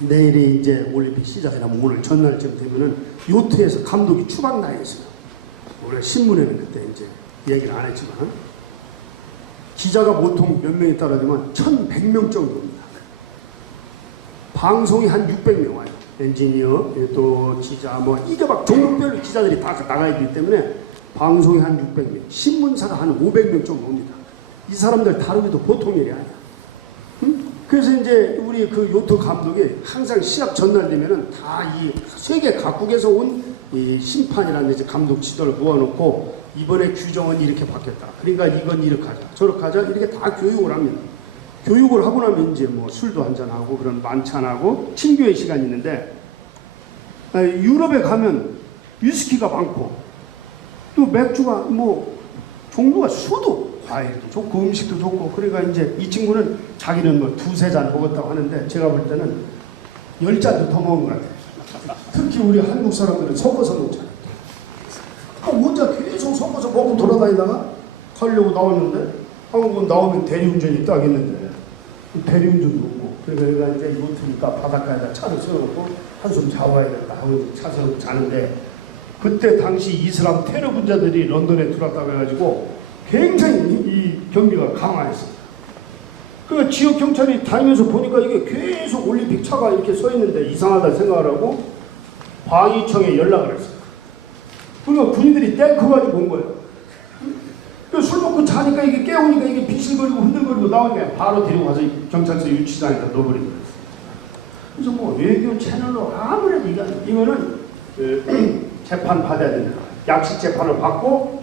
내일이 이제 올림픽 시작이라면 오늘 전날쯤 되면은 요트에서 감독이 추방 당했어요. 올해 신문에는 그때 이제 얘기를 안 했지만 기자가 보통 몇 명이 따라주면 1,100명 정도입니다. 방송이 한 600명 와요. 엔지니어, 또 기자, 뭐 이게 막 종목별로 기자들이 다 나가야 되기 때문에 방송이 한 600명, 신문사가 한 500명 정도 옵니다. 이 사람들 다루기도 보통 일이 아니야. 응? 그래서 이제 우리 그 요트 감독이 항상 시합 전날 되면은 다 이 세계 각국에서 온 이 심판이라는 이제 감독 지도를 모아놓고 이번에 규정은 이렇게 바뀌었다. 그러니까 이건 이렇게 하자, 저렇게 하자, 이렇게 다 교육을 합니다. 교육을 하고 나면 이제 뭐 술도 한잔하고 그런 만찬하고 친교의 시간이 있는데 유럽에 가면 위스키가 많고 또 맥주가 뭐 종류가 수도 과일도 좋고 음식도 좋고 그러니까 이제 이 친구는 자기는 뭐 2-3잔 먹었다고 하는데 제가 볼 때는 10잔도 더 먹은 것 같아요. 특히 우리 한국 사람들은 섞어서 먹잖아요. 혼자 계속 섞어서 먹고 돌아다니다가 가려고 나왔는데 한국은 나오면 대리운전이 딱 있는데 대리운전도 없고 그러니까 이제 요트니까 바닷가에다 차를 세워놓고 한숨 자와야겠다 하고 차 세우고 자는데 그때 당시 이슬람 테러 분자들이 런던에 들어왔다고 해가지고 굉장히 이 경비가 강화했어요. 그 지역 경찰이 다니면서 보니까 이게 계속 올림픽 차가 이렇게 서 있는데 이상하다 생각을 하고 방위청에 연락을 했어요. 그러니까 군인들이 탱크 가지고 온 거예요. 술 먹고 자니까 이게 깨우니까 이게 비실거리고 흔들거리고 나오니까 바로 데리고 가서 경찰서 유치장에다 넣어버린 거예요. 그래서 뭐 외교 채널로 아무래도 이거는 재판 받아야 된다. 약식 재판을 받고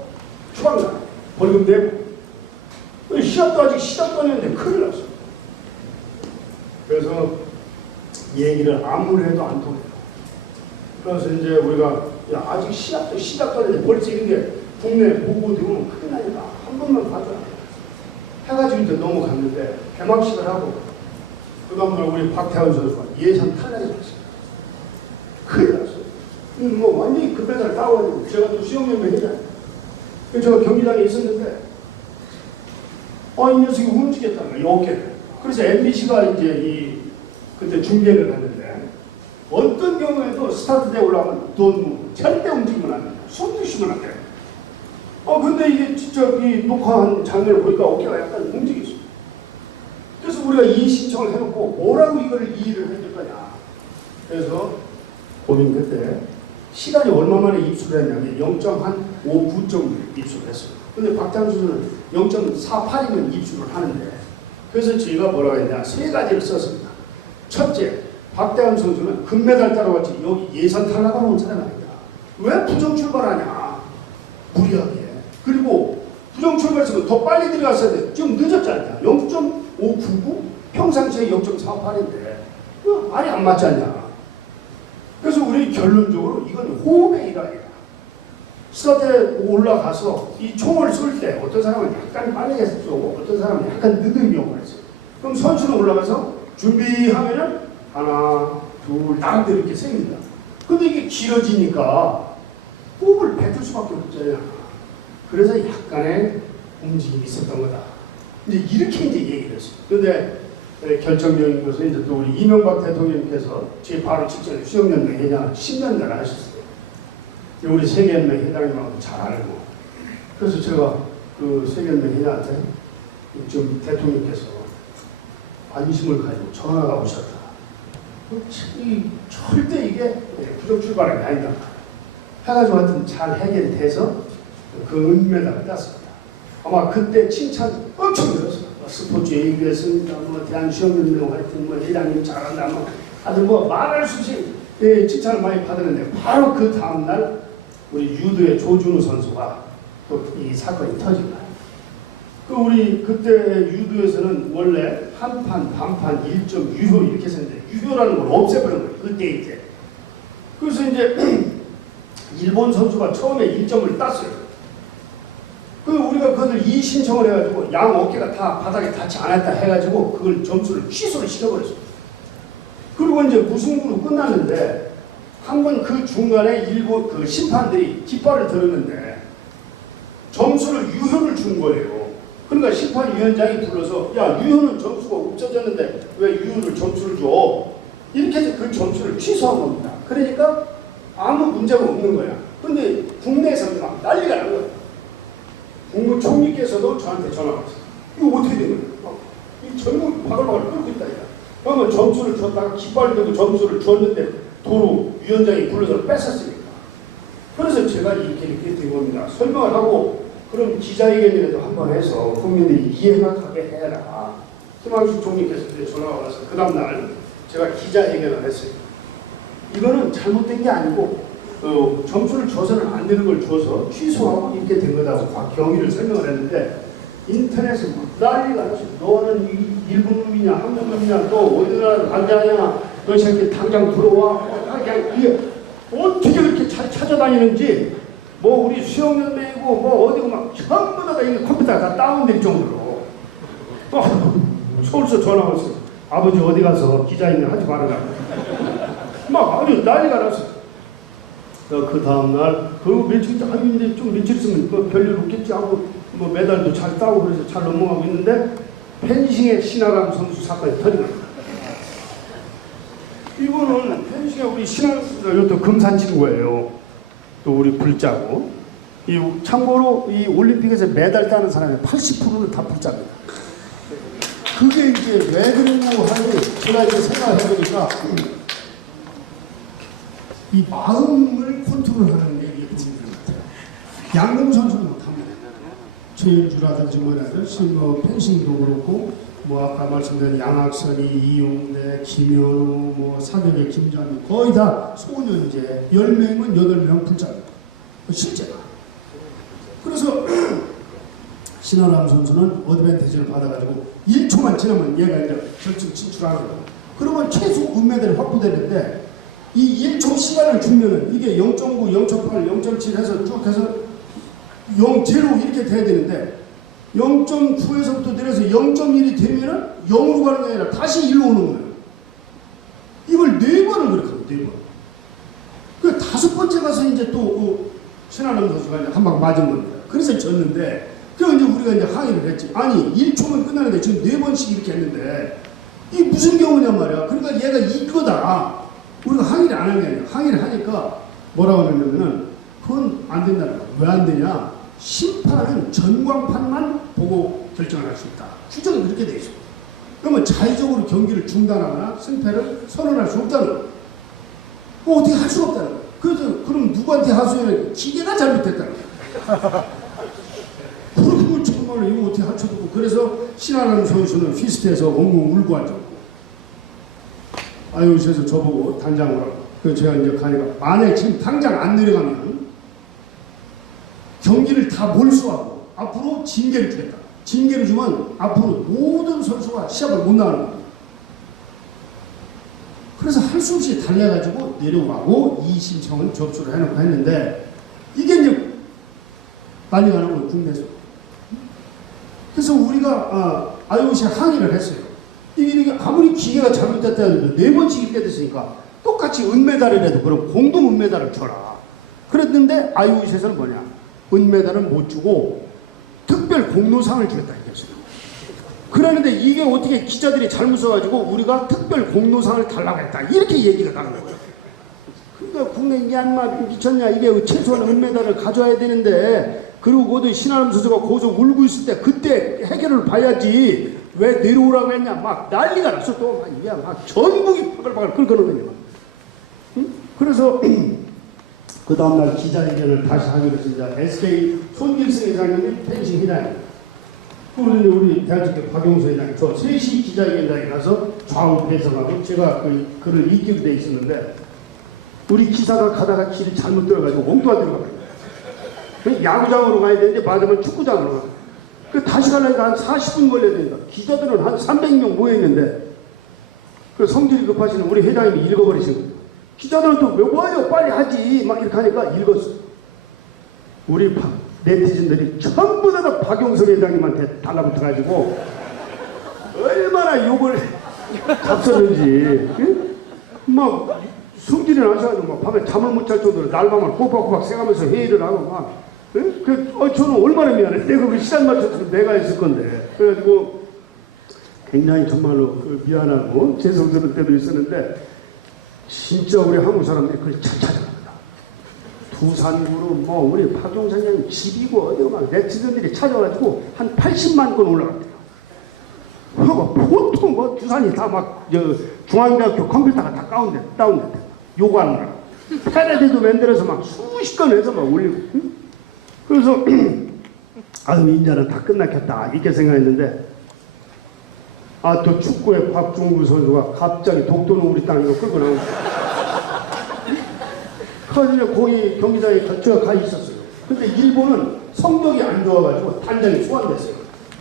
추방자 벌금 내고 시합도 아직 시작도 안 했는데 큰일 났어. 그래서 얘기를 아무리 해도 안 통해요. 그래서 이제 우리가 야, 아직 시합도 시작도 안 했는데 벌써 이런 게 국내 보고 들어오면 큰일 나니까 한 번만 봐줘. 해가지고 이제 넘어갔는데 개막식을 하고 그 다음날 우리 박태환 선수가 예선 탈락이 됐어요. 큰일 났어요. 뭐 완전히 금메달을 따와가지고 제가 또 수영연맹 회장. 제가 경기장에 있었는데 이 녀석이 움직였다는 거예요. 어깨를. 그래서 MBC가 이제 그때 중계를 했는데 어떤 경우에도 스타트대에 올라가면 돈 절대 움직이면 안 돼요. 숨도 쉬면 안 돼요. 근데 이게 진짜 이 녹화한 장면을 보니까 어깨가 약간 움직였어요. 그래서 우리가 이의 신청을 해놓고 뭐라고 이거를 이의를 해줄 거냐. 그래서 고민 그때 시간이 얼마 만에 입수를 했냐면 0.59 정도 입수를 했어요. 근데 박태환 선수는 0.48이면 입수를 하는데 그래서 저희가 뭐라고 했냐 3가지를 썼습니다. 첫째, 박태환 선수는 금메달 따라왔지 여기 예선 탈락하러 온 사람이 아니다. 왜 부정 출발하냐 무리하게. 그리고 부정 출발했으면 더 빨리 들어갔어야 돼. 좀 늦었잖냐. 0.599 평상시에 0.48인데 말이 안 맞지 않냐. 그래서 우리 결론적으로 이건 호흡의 일환이다. 스타트에 올라가서 이 총을 쏠 때 어떤 사람은 약간 빠르게 쏘고 어떤 사람은 약간 늦은 경우가 있어요. 그럼 선수는 올라가서 준비하면은 하나, 둘, 딱 이렇게 셉니다. 근데 이게 길어지니까 호흡을 뱉을 수밖에 없잖아요. 그래서 약간의 움직임이 있었던 거다. 이제 이렇게 이제 얘기를 했어요. 근데 결정적인 것은 이제 또 우리 이명박 대통령께서 제 바로 직전에 수영연맹 회장 10년간 하셨어요. 우리 세계연맹 회장님하고 잘 알고. 그래서 제가 그 세계연맹 회장한테 좀 대통령께서 관심을 가지고 전화가 오셨다. 절대 이게 부정 출발이 아니다. 해가지고 하여튼 잘 해결이 돼서 그 은메달을 땄습니다. 아마 그때 칭찬 엄청 들었어요. 스포츠 얘기했습니다. 대한수영연맹 하여튼 회장님 잘한다. 아주 말할 수 없이 예, 칭찬을 많이 받았는데 바로 그 다음날 우리 유도의 조준우 선수가 또 이 사건이 터진 거예요. 그 우리 그때 유도에서는 원래 한 판, 반판, 1점 유효 이렇게 했는데 유효라는 걸 없애버린 거예요. 그때 이제. 그래서 이제 일본 선수가 처음에 1점을 땄어요. 그 우리가 그걸 이의신청을 해가지고 양 어깨가 다 바닥에 닿지 않았다 해가지고 그걸 점수를 취소를 시켜버렸어요. 그리고 이제 무승부로 끝났는데 한 번 그 중간에 일본 그 심판들이 깃발을 들었는데 점수를 유효를 준 거예요. 그러니까 심판위원장이 불러서 야 유효는 점수가 없어졌는데 왜 유효를 점수를 줘? 이렇게 해서 그 점수를 취소한 겁니다. 그러니까 아무 문제가 없는 거야. 근데 국내에서는 막 난리가 난 거야. 국무총리께서도 저한테 전화가 왔어요. 이거 어떻게 된 거야? 이 전부 바글바글 끓고 있다. 그러면 점수를 줬다가 깃발 들고 점수를 줬는데 도로 위원장이 불러서 뺏었으니까. 그래서 제가 이렇게 된 겁니다. 설명을 하고 그럼 기자회견이라도 한번 해서 국민들이 이해가 가게 해라. 김한식 총리께서 전화가 와서 그 다음날 제가 기자회견을 했어요. 이거는 잘못된 게 아니고 점수를 줘서는 안 되는 걸 줘서 취소하고 이렇게 된 거다고 경위를 설명을 했는데 인터넷에 막 난리가 났어요. 너는 일본 놈이냐 한국 놈이냐 너 어디 나라 관자냐 너 새끼 당장 들어와. 그냥 이게 어떻게 그렇게 잘 찾아다니는지 뭐 우리 수영연맹이고 뭐 어디고 막 전부 다 이 컴퓨터가 다 다운될 정도로 또 서울서 전화 왔어요. 아버지 어디 가서 기자회견 하지 말아라. 막 아주 난리가 났어요. 그 다음날 그 며칠 하는데 좀 며칠 있으면 뭐 별일 없겠지 하고 뭐 메달도 잘 따고 그래서 잘 넘어가고 있는데 펜싱의 신아람 선수 사건이 터진 겁니다. 이거는 펜싱의 우리 신아람 선수가 이것도 금산 친구예요. 또 우리 불자고 이 참고로 이 올림픽에서 메달 따는 사람의 80%는 다 불자입니다. 그게 이제 왜 그러냐고 하니 제가 이제 생각을 해보니까 이 마음을 컨트롤하는 게 이게 중요한 것 같아요. 양궁 선수는 못합니다. 최윤주라든지 뭐라든지 뭐 펜싱도 그렇고 뭐 아까 말씀드린 양학선이, 이용대, 김현우, 뭐 사격의 김장미 거의 다 소년제 10명이면 8명 불자입니다. 실제가. 그래서 신아람 선수는 어드밴티지를 받아가지고 1초만 지나면 얘가 이제 결승 진출하는 거예요. 그러면 최소 은메달이 확보되는데 이 1초 시간을 주면은 이게 0.9, 0.8, 0.7 해서 쭉 해서 0, 0 이렇게 돼야 되는데 0.9에서부터 내려서 0.1이 되면은 0으로 가는 게 아니라 다시 1로 오는 거예요. 이걸 4번을 그렇게 하고 4번. 그 5번째 가서 이제 또 신아람 선수가 이제 한 방 맞은 겁니다. 그래서 졌는데 그래서 이제 우리가 이제 항의를 했지. 아니 1초면 끝나는데 지금 4번씩 이렇게 했는데 이게 무슨 경우냐 말이야. 그러니까 얘가 이거다. 우리가 항의를 안 한 게 아니라 항의를 하니까 뭐라고 하냐면은 그건 안 된다는 거야. 왜 안 되냐? 심판은 전광판만 보고 결정을 할 수 있다. 규정이 그렇게 돼 있어. 그러면 자의적으로 경기를 중단하거나 승패를 선언할 수 없다는 거야. 그거 어떻게 할 수가 없다는 거야. 그래서 그럼 누구한테 하소연해? 기계가 잘못됐다는 거야. 그걸 정말 이거 어떻게 할 수도 없고 그래서 신아람 선수는 피스트에서 엉엉 울고 앉았고 아유, 그래서 저보고 단장 오라고. 그래서 제가 이제 가니까, 만약에 지금 당장 안 내려가면 경기를 다 몰수하고 앞으로 징계를 주겠다. 징계를 주면 앞으로 모든 선수가 시합을 못 나가는 겁니다. 그래서 할 수 없이 달래가지고 내려가고 이 신청을 접수를 해놓고 했는데 이게 이제 난리가 나는 거예요, 국내에서. 그래서 우리가 IOC에 항의를 했어요. 이게 아무리 기계가 잘못됐다 해도 4번씩 이렇게 됐으니까 똑같이 은메달이라도 그럼 공동 은메달을 줘라. 그랬는데 IOC에서는 뭐냐? 은메달은 못 주고 특별 공로상을 주겠다 이랬어요. 그러는데 이게 어떻게 기자들이 잘못 써가지고 우리가 특별 공로상을 달라고 했다. 이렇게 얘기가 나는 거죠. 그러니까 국내 이게 안마 미쳤냐. 이게 최소한 은메달을 가져와야 되는데 그리고 거기 신아람 선수가 거기서 울고 있을 때 그때 해결을 봐야지. 왜 내려오라고 했냐. 막 난리가 났어. 또 이게 막 전국이 바글바글 끓거든요. 응? 그래서 그 다음날 기자회견을 다시 하기로 해서 이제 SK 손길승 회장님이 펜싱 회장님 그리고 우리 대한축구 박용수 회장님 저 셋이 기자회견장에 가서 좌우 배석하고 제가 그 글을 읽기로 돼 있었는데 우리 기사가 가다가 길이 잘못 들어가지고 엉뚱한 데로 가버려. 야구장으로 가야 되는데 받으면 축구장으로 가. 그 다시 가려니까 한 40분 걸려야 된다. 기자들은 한 300명 모여있는데 그 성질이 급하시는 우리 회장님이 읽어버리신 거예요. 기자들은 또 왜 와요? 빨리 하지. 막 이렇게 하니까 읽었어. 우리 네티즌들이 전부 다 박용석 회장님한테 달라붙어가지고 얼마나 욕을 잡섰는지. 응? 막 성질이 나셔가지고 막 밤에 잠을 못 잘 정도로 날밤을 꼬박꼬박 새가면서 회의를 하고 막. 응? 저는 얼마나 미안해. 내가 그 시간 맞춰서 내가 했을 건데. 그래가지고 굉장히 정말로 미안하고 죄송스러운 때도 있었는데 진짜 우리 한국 사람들이 그걸 잘 찾아갑니다. 두산구로 뭐 우리 박용사님 집이고 어디고 막 네티즌들이 찾아가지고 한 80만 건 올라갑니다. 보통 뭐 두산이 다 막 중앙대학교 컴퓨터가 다 다운됐대. 요구하느라. 패러디도 만들어서 막 수십 건 해서 막 올리고. 응? 그래서 아유 인자는 다 끝났겠다 이렇게 생각했는데 또 축구의 박종구 선수가 갑자기 독도는 우리 땅이고 끌고 나오고 그래서 거기 경기장에 제가 가 있었어요. 근데 일본은 성적이 안 좋아가지고 단장이 소환됐어요.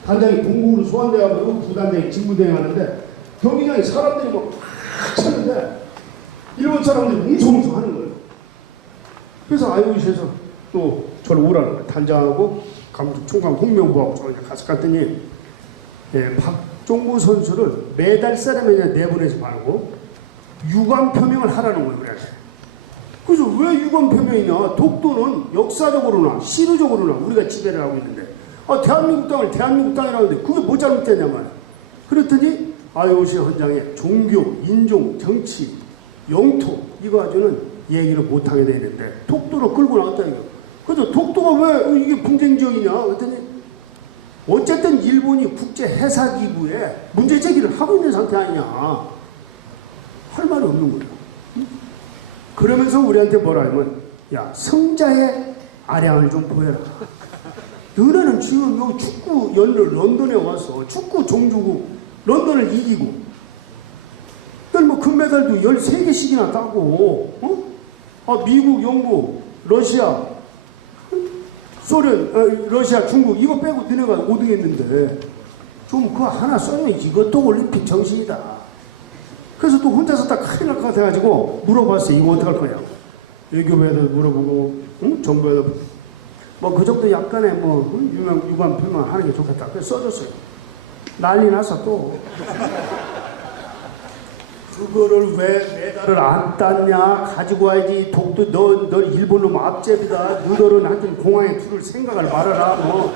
단장이 동국으로 소환돼가지고 부단장이 직무대행하는데 경기장에 사람들이 막 찼는데 일본 사람들이 웅성웅성 하는 거예요. 그래서 IOC에서 또 저를 오라는 거예요. 단장하고 감독 총감 홍명보하고 저 가서 갔더니 박종구 선수를 매달 세레머니에 내보내지 말고 유감 표명을 하라는 거예요. 그래서 왜 유감 표명이냐? 독도는 역사적으로나 시류적으로나 우리가 지배를 하고 있는데 대한민국 땅을 대한민국 땅이라고 하는데 그게 뭐 잘못됐냐 말이야. 그랬더니 IOC 헌장에 종교, 인종, 정치, 영토 이거 가지고는 얘기를 못하게 되는데 독도로 끌고 나왔다 이거. 그래서 독도가 왜 이게 분쟁 지역이냐? 그랬더니 어쨌든 일본이 국제 해사기구에 문제 제기를 하고 있는 상태 아니냐. 할 말이 없는 거예요. 그러면서 우리한테 뭐라 하면 야 승자의 아량을 좀 보여라. 너네는 지금 여기 축구 연을 런던에 와서 축구 종주국 런던을 이기고 넌 뭐 금메달도 13개씩이나 따고 미국, 영국, 러시아 소련, 러시아, 중국 이거 빼고 너네가 5등 했는데 좀 그거 하나 써면 이것도 올림픽 정신이다. 그래서 또 혼자서 딱 큰일 날 것 같아가지고 물어봤어요. 이거 어떡할 거냐. 외교부에도 물어보고 정부에도 뭐 그 정도 약간의 뭐 유감 표명 하는 게 좋겠다. 그래서 써줬어요. 난리 나서 또 그거를 왜 메달을 안 땄냐 가지고 와야지. 독도 너 일본 놈 앞제비다. 너들은 하여튼 공항에 두를 생각을 말아라. 뭐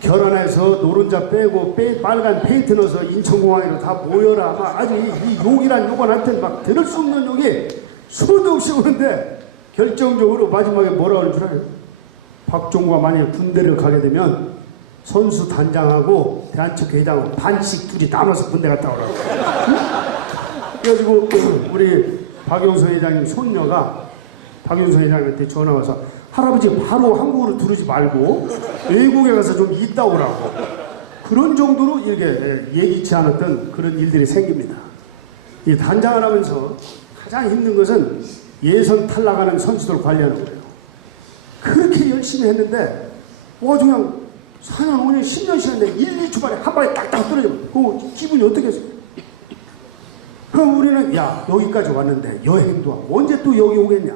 결혼해서 노른자 빼고 빨간 페인트 넣어서 인천공항으로 다 모여라. 막 아주 이 욕이란 욕은 하여튼 막 들을 수 없는 욕이 수도 없이 오는데 결정적으로 마지막에 뭐라 그럴 줄 알아요? 박종구가 만약에 군대를 가게 되면 선수 단장하고 대한축구 회장하고 반씩 둘이 나눠서 군대 갔다 오라고. 그래가지고 우리 박용석 회장님 손녀가 박용석 회장님한테 전화 와서 할아버지 바로 한국으로 들어오지 말고 외국에 가서 좀 있다 오라고. 그런 정도로 이렇게 예기치 않았던 그런 일들이 생깁니다. 이 단장을 하면서 가장 힘든 것은 예선 탈락하는 선수들 관리하는 거예요. 그렇게 열심히 했는데 그냥 4년, 5년, 10년 시간인데 1, 2초 만에 한 방에 딱딱 떨어져. 그 기분이 어떻겠어요? 그럼 우리는 야 여기까지 왔는데 여행도 하고 언제 또 여기 오겠냐.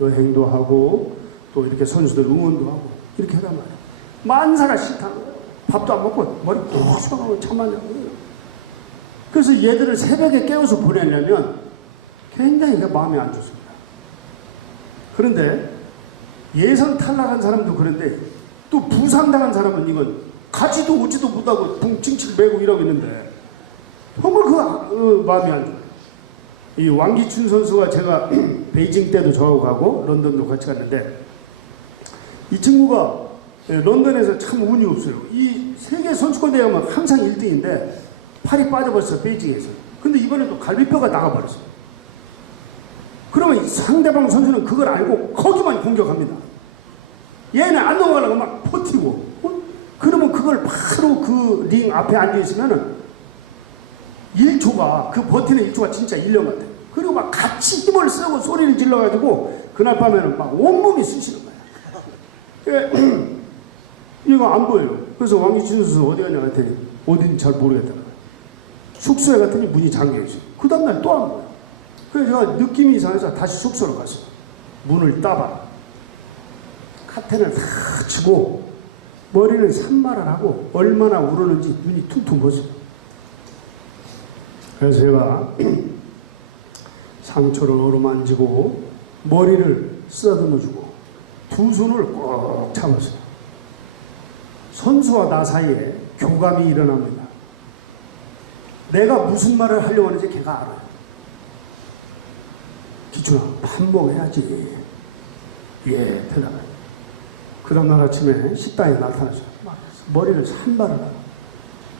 여행도 하고 또 이렇게 선수들 응원도 하고 이렇게 하단 말이야. 만사가 싫다는 거예요. 밥도 안 먹고 머리 푹 숙여가고 잠만 자고. 그래서 얘들을 새벽에 깨워서 보내려면 굉장히 마음이 안 좋습니다. 그런데 예선 탈락한 사람도 그런데 또 부상당한 사람은 이건 가지도 오지도 못하고 붕칭칭 매고 이러고 있는데 정말 마음이 안 좋아요. 이 왕기춘 선수가 제가 베이징 때도 저하고 가고 런던도 같이 갔는데 이 친구가 런던에서 참 운이 없어요. 이 세계 선수권 대회 가면 항상 1등인데 팔이 빠져버렸어요. 베이징에서. 근데 이번에도 갈비뼈가 나가버렸어요. 그러면 상대방 선수는 그걸 알고 거기만 공격합니다. 얘는 안 넘어가려고 막 버티고. 그러면 그걸 바로 그 링 앞에 앉아있으면은 1초가 그 버티는 1초가 진짜 1년 같아요. 그리고 막 같이 힘을 쓰고 소리를 질러가지고 그날 밤에는 막 온몸이 쑤시는 거야. 이거 안 보여요. 그래서 왕기춘 선수 어디 가냐 했더니 어딘지 잘 모르겠다는 거야. 숙소에 갔더니 문이 잠겨있어요. 그 다음날 또 안 보여요. 그래서 제가 느낌이 이상해서 다시 숙소로 갔어요. 문을 따봐. 카텐을 다 치고 머리를 산말을 하고 얼마나 울었는지 눈이 퉁퉁 부었어요. 그래서 제가 상처를 어루만지고 머리를 쓰다듬어주고 두 손을 꼭 잡았어요. 선수와 나 사이에 교감이 일어납니다. 내가 무슨 말을 하려고 하는지 걔가 알아요. 기춘아, 밥 먹어야지. 예, 대답해. 그 다음날 아침에 식당에 나타나서 머리를 산발을 하고.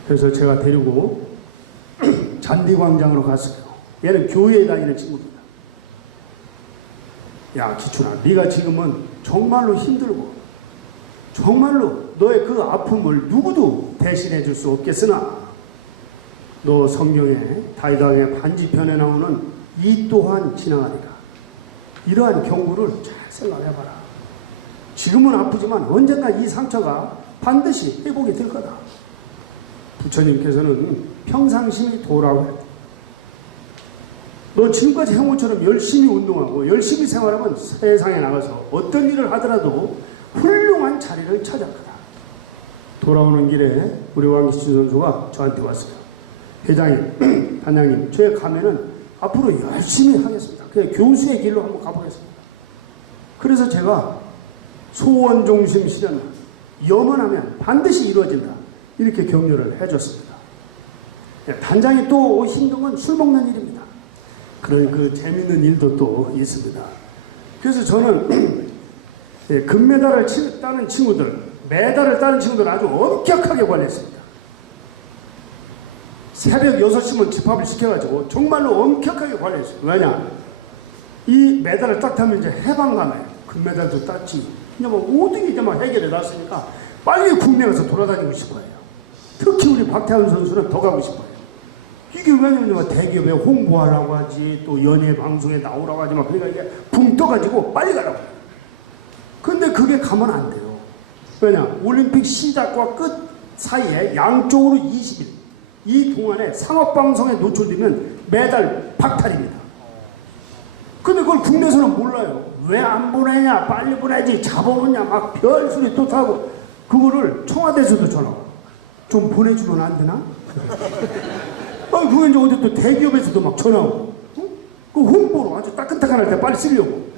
그래서 제가 데리고 잔디광장으로 갔어요. 얘는 교회에 다니는 친구입니다. 야, 기춘아, 네가 지금은 정말로 힘들고 정말로 너의 그 아픔을 누구도 대신해 줄 수 없겠으나 너 성경에 다윗왕의 반지편에 나오는 이 또한 지나가리라. 이러한 경고를 잘 생각해봐라. 지금은 아프지만 언젠가 이 상처가 반드시 회복이 될 거다. 부처님께서는 평상심이 도라고 너 지금까지 해온 것처럼 열심히 운동하고 열심히 생활하면 세상에 나가서 어떤 일을 하더라도 훌륭한 자리를 찾을 거다. 돌아오는 길에 우리 왕기춘 선수가 저한테 왔어요. 회장님, 단장님, 저에 가면은 앞으로 열심히 하겠습니다. 그냥 교수의 길로 한번 가보겠습니다. 그래서 제가 소원 중심 실현, 염원하면 반드시 이루어진다. 이렇게 격려를 해줬습니다. 단장이 또 힘든 건 술 먹는 일입니다. 그런 그 재밌는 일도 또 있습니다. 그래서 저는 금메달을 따는 친구들, 메달을 따는 친구들 아주 엄격하게 관리했습니다. 새벽 6시면 집합을 시켜가지고 정말로 엄격하게 관리했어요. 왜냐? 이 메달을 딱 타면 이제 해방감에 금메달도 땄지. 그냥 뭐 모든 게 이제 막 해결해 놨으니까 빨리 국내 가서 돌아다니고 싶어요. 특히 우리 박태환 선수는 더 가고 싶어요. 이게 왜냐면 대기업에 홍보하라고 하지, 또 연예 방송에 나오라고 하지, 막 그러니까 이게 붕 떠가지고 빨리 가라고 해요. 근데 그게 가면 안 돼요. 왜냐? 올림픽 시작과 끝 사이에 양쪽으로 20일. 이 동안에 상업방송에 노출되면 매달 박탈입니다. 근데 그걸 국내에서는 몰라요. 왜 안 보내냐? 빨리 보내지. 잡아오냐? 막 별소리 또 타고. 그거를 청와대에서도 전화와. 좀 보내주면 안 되나? 그게 이제 어디 또 대기업에서도 막 전화오고. 그 홍보로 아주 따끈따끈할 때 빨리 쓰려고.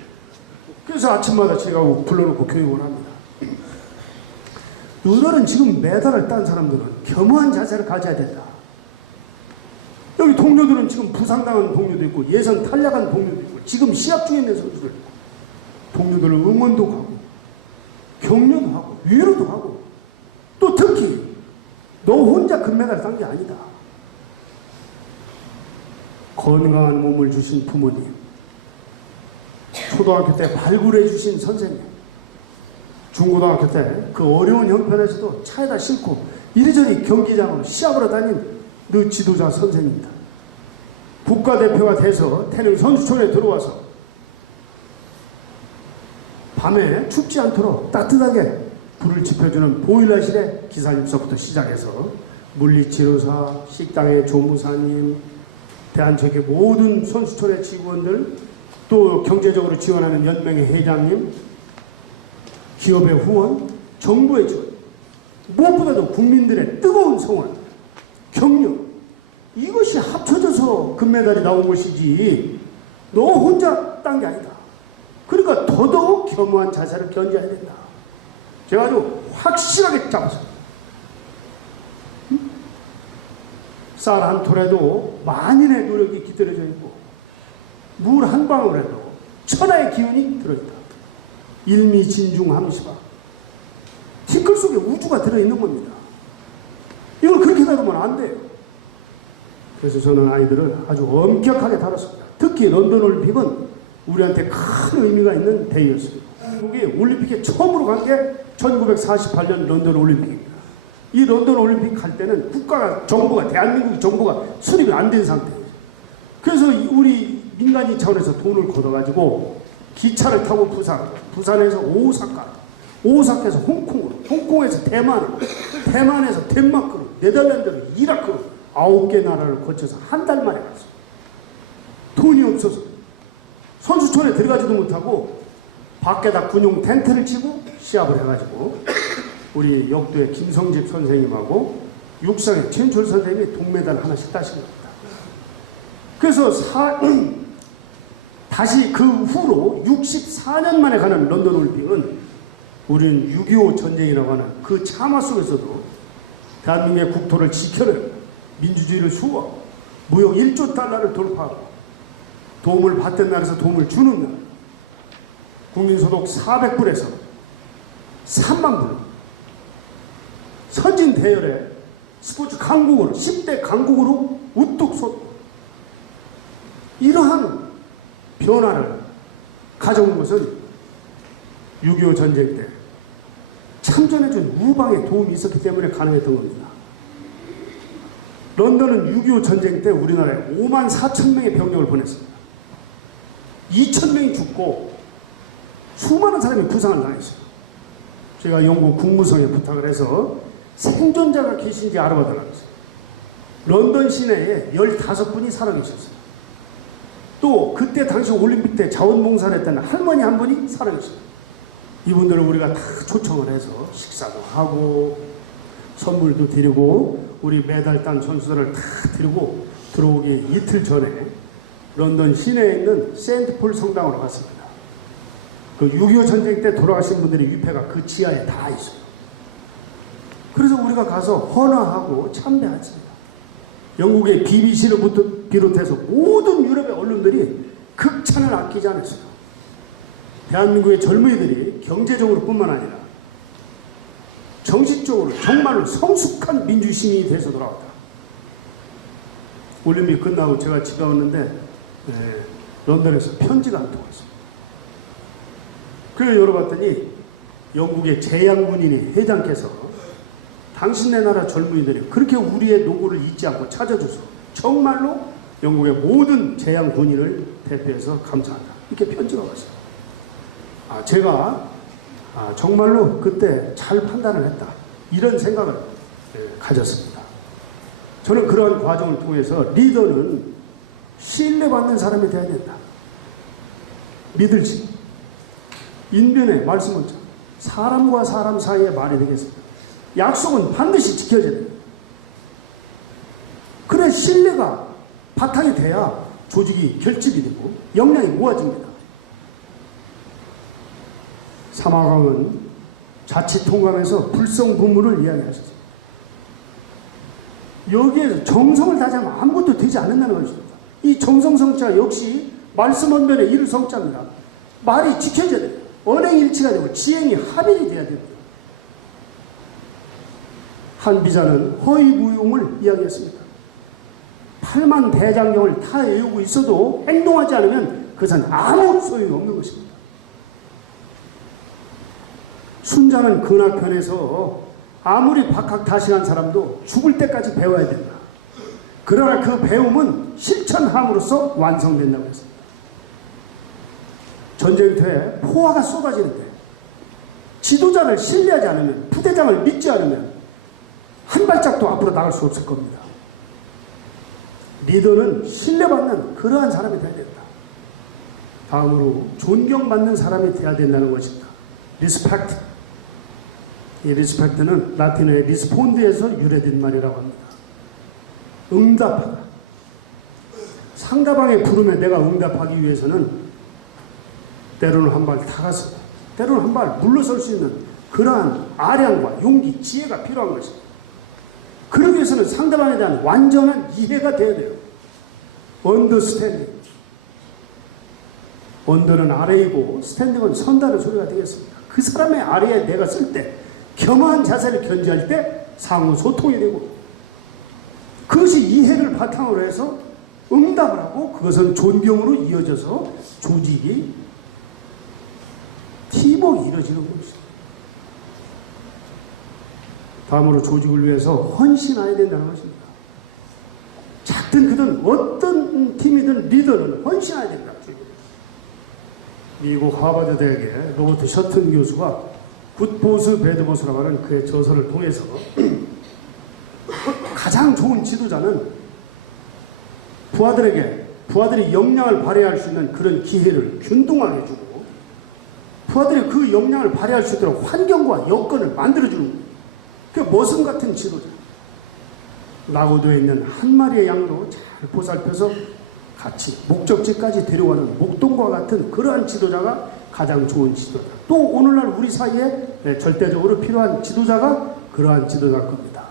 그래서 아침마다 제가 불러놓고 교육을 합니다. 너희들은 지금 메달을 딴 사람들은 겸허한 자세를 가져야 된다. 여기 동료들은 지금 부상당한 동료도 있고 예선 탈락한 동료도 있고 지금 시합 중에 있는 선수들 있고 동료들을 응원도 하고 격려도 하고 위로도 하고 또 특히 너 혼자 금메달 딴 게 아니다. 건강한 몸을 주신 부모님, 초등학교 때 발굴해 주신 선생님, 중고등학교 때 그 어려운 형편에서도 차에다 싣고 이리저리 경기장으로 시합으로 다닌 너 지도자 선생님이다. 국가대표가 돼서 태릉 선수촌에 들어와서 밤에 춥지 않도록 따뜻하게 불을 지펴주는 보일러실의 기사님서부터 시작해서 물리치료사, 식당의 조무사님, 대한체육회 모든 선수촌의 직원들, 또 경제적으로 지원하는 연맹의 회장님, 기업의 후원, 정부의 지원, 무엇보다도 국민들의 뜨거운 성원, 격려, 이것이 합쳐져서 금메달이 나온 것이지 너 혼자 딴 게 아니다. 그러니까 더더욱 겸허한 자세를 견져야 된다. 제가 아주 확실하게 잡았습니다. 쌀 한 톨에도 만인의 노력이 깃들여져 있고 물 한 방울에도 천하의 기운이 들어있다. 일미진중함시바. 티끌 속에 우주가 들어있는 겁니다. 이걸 그렇게 다루면 안 돼요. 그래서 저는 아이들을 아주 엄격하게 다뤘습니다. 특히 런던 올림픽은 우리한테 큰 의미가 있는 대회였습니다. 한국이 올림픽에 처음으로 간 게 1948년 런던 올림픽입니다. 이 런던 올림픽 갈 때는 국가가, 정부가, 대한민국 정부가 수립이 안 된 상태예요. 그래서 우리 민간인 차원에서 돈을 걷어가지고 기차를 타고 부산에서 오사카에서 홍콩으로, 홍콩에서 대만으로, 대만에서 덴마크로, 네덜란드로, 이라크로 9개 나라를 거쳐서 한 달 만에 갔어요. 돈이 없어서 선수촌에 들어가지도 못하고 밖에다 군용 텐트를 치고 시합을 해가지고 우리 역도의 김성집 선생님하고 육상의 최인철 선생님이 동메달 하나씩 따신 겁니다. 그래서 다시 그 후로 64년 만에 가는 런던 올림픽은 우리는 6.25 전쟁이라고 하는 그 참화 속에서도 대한민국의 국토를 지켜내고 민주주의를 수호하고 무역 1조 달러를 돌파하고 도움을 받던 나라에서 도움을 주는 나라, 국민소득 400불에서 3만 불, 선진 대열의 스포츠 강국으로 10대 강국으로 우뚝 솟고 이러한 변화를 가져온 것은 6.25 전쟁 때 참전해준 우방의 도움이 있었기 때문에 가능했던 겁니다. 런던은 6.25 전쟁 때 우리나라에 5만 4천 명의 병력을 보냈습니다. 2천 명이 죽고 수많은 사람이 부상을 당했어요. 제가 영국 국무성에 부탁을 해서 생존자가 계신지 알아봐달라고 했어요. 런던 시내에 15분이 살아계셨어요. 또 그때 당시 올림픽 때 자원봉사를 했던 할머니 한 분이 살아계셨어요. 이분들을 우리가 다 초청을 해서 식사도 하고 선물도 드리고 우리 메달 딴 선수들을 다 드리고 들어오기 이틀 전에 런던 시내에 있는 세인트폴 성당으로 갔습니다. 그 6.25 전쟁 때 돌아가신 분들의 위패가 그 지하에 다 있어요. 그래서 우리가 가서 헌화하고 참배했습니다. 영국의 BBC를 비롯해서 모든 유럽의 언론들이 극찬을 아끼지 않았어요. 대한민국의 젊은이들이 경제적으로 뿐만 아니라 정신적으로 정말로 성숙한 민주시민이 돼서 돌아왔다. 올림픽 끝나고 제가 집에 왔는데 런던에서 편지가 한 통 왔어요. 그래서 열어봤더니 영국의 재향군인이 회장께서 당신네 나라 젊은이들이 그렇게 우리의 노고를 잊지 않고 찾아줘서 정말로 영국의 모든 재향군인을 대표해서 감사한다. 이렇게 편지가 왔어요. 제가 정말로 그때 잘 판단을 했다. 이런 생각을 가졌습니다. 저는 그러한 과정을 통해서 리더는 신뢰받는 사람이 되어야 된다. 믿을지. 인변의 말씀은 사람과 사람 사이의 말이 되겠습니다. 약속은 반드시 지켜져야 됩니다. 그래 신뢰가 바탕이 돼야 조직이 결집이 되고 역량이 모아집니다. 사마강은 자치통감에서 불성부문을 이야기하셨습니다. 여기에서 정성을 다하면 아무것도 되지 않는다는 것입니다. 이 정성성자 역시 말씀 언변의 이를 성자입니다. 말이 지켜져야 돼요. 언행일치가 되고 지행이 합일이 돼야 됩니다. 한 비자는 허위무용을 이야기했습니다. 8만 대장경을 다 외우고 있어도 행동하지 않으면 그것은 아무 소용이 없는 것입니다. 순자는 근학편에서 아무리 박학다식한 사람도 죽을 때까지 배워야 된다. 그러나 그 배움은 실천함으로써 완성된다고 했습니다. 전쟁터에 포화가 쏟아지는데 지도자를 신뢰하지 않으면, 부대장을 믿지 않으면 한 발짝도 앞으로 나갈 수 없을 겁니다. 리더는 신뢰받는 그러한 사람이 되어야 된다. 다음으로 존경받는 사람이 되어야 된다는 것입니다. 리스펙트. 이 리스펙트는 라틴어의 리스폰드에서 유래된 말이라고 합니다. 응답하다. 상대방의 부름에 내가 응답하기 위해서는 때로는 한 발 다가서 때로는 한 발 물러설 수 있는 그러한 아량과 용기, 지혜가 필요한 것입니다. 그러기 위해서는 상대방에 대한 완전한 이해가 되어야 돼요. 언더스탠딩. 언더는 아래이고 스탠딩은 선다는 소리가 되겠습니다. 그 사람의 아래에 내가 쓸 때 겸허한 자세를 견지할 때 상호 소통이 되고 그것이 이해를 바탕으로 해서 응답을 하고 그것은 존경으로 이어져서 조직이 팀워크가 이루어지는 것입니다. 다음으로 조직을 위해서 헌신해야 된다는 것입니다. 같은 그든 어떤 팀이든 리더는 헌신해야 됩니다. 미국 하버드 대학의 로버트 셔튼 교수가 굿보스 배드보스라고 하는 그의 저서를 통해서 가장 좋은 지도자는 부하들이 역량을 발휘할 수 있는 그런 기회를 균등하게 주고 부하들이 그 역량을 발휘할 수 있도록 환경과 여건을 만들어주는 거예요. 그게 머슴 같은 지도자. 낙오도에 있는 한 마리의 양도 잘 보살펴서 같이 목적지까지 데려가는 목동과 같은 그러한 지도자가 가장 좋은 지도자. 또 오늘날 우리 사이에 절대적으로 필요한 지도자가 그러한 지도자일 겁니다.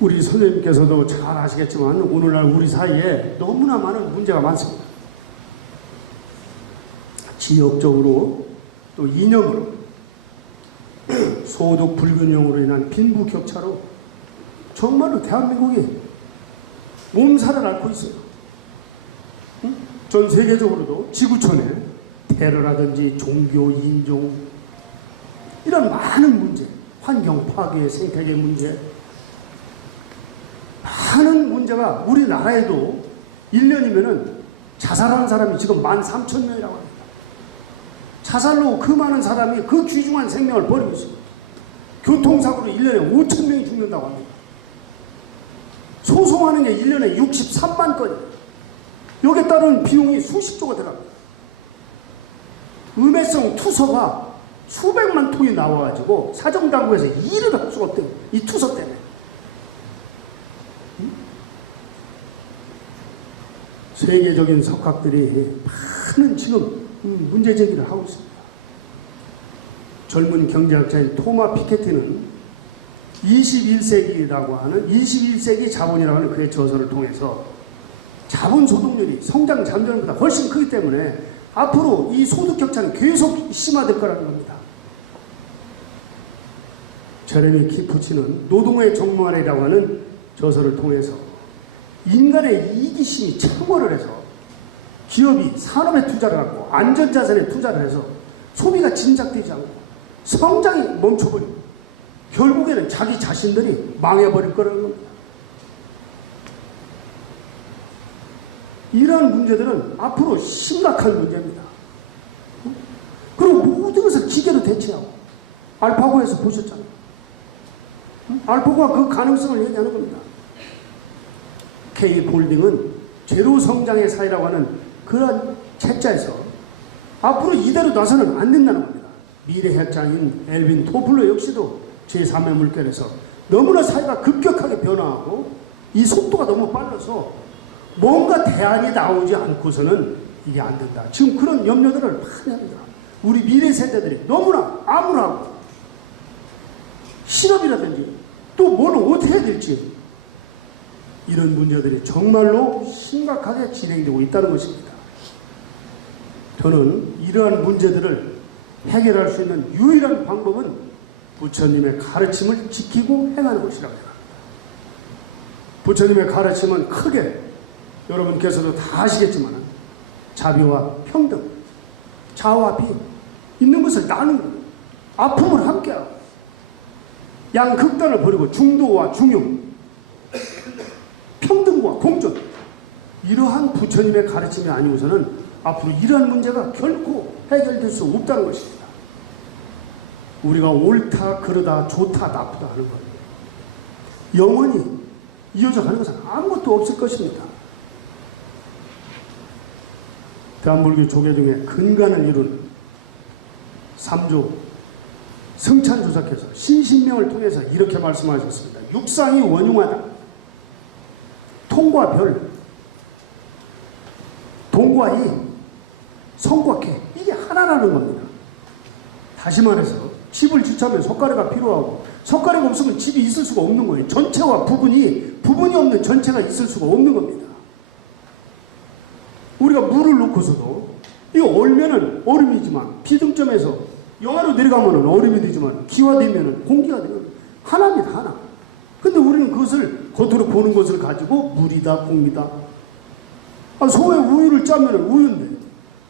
우리 선생님께서도 잘 아시겠지만 오늘날 우리 사이에 너무나 많은 문제가 많습니다. 지역적으로 또 이념으로 소득 불균형으로 인한 빈부격차로 정말로 대한민국이 몸살을 앓고 있어요. 전 세계적으로도 지구촌에 테러라든지 종교, 인종 이런 많은 문제, 환경 파괴, 생태계 문제 많은 문제가 우리나라에도 1년이면은 자살하는 사람이 지금 13,000명이라고 합니다. 자살로 그 많은 사람이 그 귀중한 생명을 버리고 있습니다. 교통사고로 1년에 5,000명이 죽는다고 합니다. 소송하는 게 1년에 63만 건이에요. 여기에 따른 비용이 수십조가 들어갑니다. 음해성 투서가 수백만 통이 나와가지고 사정당국에서 일을 할 수가 없대요. 이 투서 때문에. 세계적인 석학들이 많은 지금 문제 제기를 하고 있습니다. 젊은 경제학자인 토마 피케티는 21세기라고 하는 21세기 자본이라고 하는 그의 저서를 통해서 자본 소득률이 성장 잠재력보다 훨씬 크기 때문에 앞으로 이 소득 격차는 계속 심화될 거라는 겁니다. 제레미 키푸치는 노동의 종말이라고 하는 저서를 통해서 인간의 이기심이 창궐을 해서 기업이 산업에 투자를 하고 안전자산에 투자를 해서 소비가 진작되지 않고 성장이 멈춰버리고 결국에는 자기 자신들이 망해버릴 거라는 겁니다. 이러한 문제들은 앞으로 심각한 문제입니다. 그리고 모든 것을 기계로 대체하고 알파고에서 보셨잖아요. 알파고가 그 가능성을 얘기하는 겁니다. K홀딩은 제로 성장의 사회라고 하는 그런 책자에서 앞으로 이대로 놔서는 안 된다는 겁니다. 미래학자인 엘빈 토플러 역시도 제3의 물결에서 너무나 사회가 급격하게 변화하고 이 속도가 너무 빨라서 뭔가 대안이 나오지 않고서는 이게 안 된다. 지금 그런 염려들을 많이 합니다. 우리 미래 세대들이 너무나 암울하고 실업이라든지 또 뭘 어떻게 해야 될지 이런 문제들이 정말로 심각하게 진행되고 있다는 것입니다. 저는 이러한 문제들을 해결할 수 있는 유일한 방법은 부처님의 가르침을 지키고 행하는 것이라고 생각합니다. 부처님의 가르침은 크게 여러분께서도 다 아시겠지만 자비와 평등, 자와 비 있는 것을 나누고 아픔을 함께하고 양극단을 버리고 중도와 중용, 평등과 공존 이러한 부처님의 가르침이 아니고서는 앞으로 이러한 문제가 결코 해결될 수 없다는 것입니다. 우리가 옳다, 그러다, 좋다, 나쁘다 하는 것 영원히 이어져 가는 것은 아무것도 없을 것입니다. 대한불교 조계 중에 근간을 이룬 3조 성찬조사께서 신신명을 통해서 이렇게 말씀하셨습니다. 육상이 원흉하다. 통과 별, 동과 이, 성과 개 이게 하나라는 겁니다. 다시 말해서 집을 지으면 석가래가 필요하고 석가래가 없으면 집이 있을 수가 없는 거예요. 전체와 부분이 없는 전체가 있을 수가 없는 겁니다. 우리가 물을 넣고서도 이거 얼면은 얼음이지만 비등점에서 영하로 내려가면은 얼음이 되지만 기화되면은 공기가 되면 하나입니다. 하나. 근데 우리는 그것을 겉으로 보는 것을 가지고 물이다, 공기다. 소에 우유를 짜면 우유인데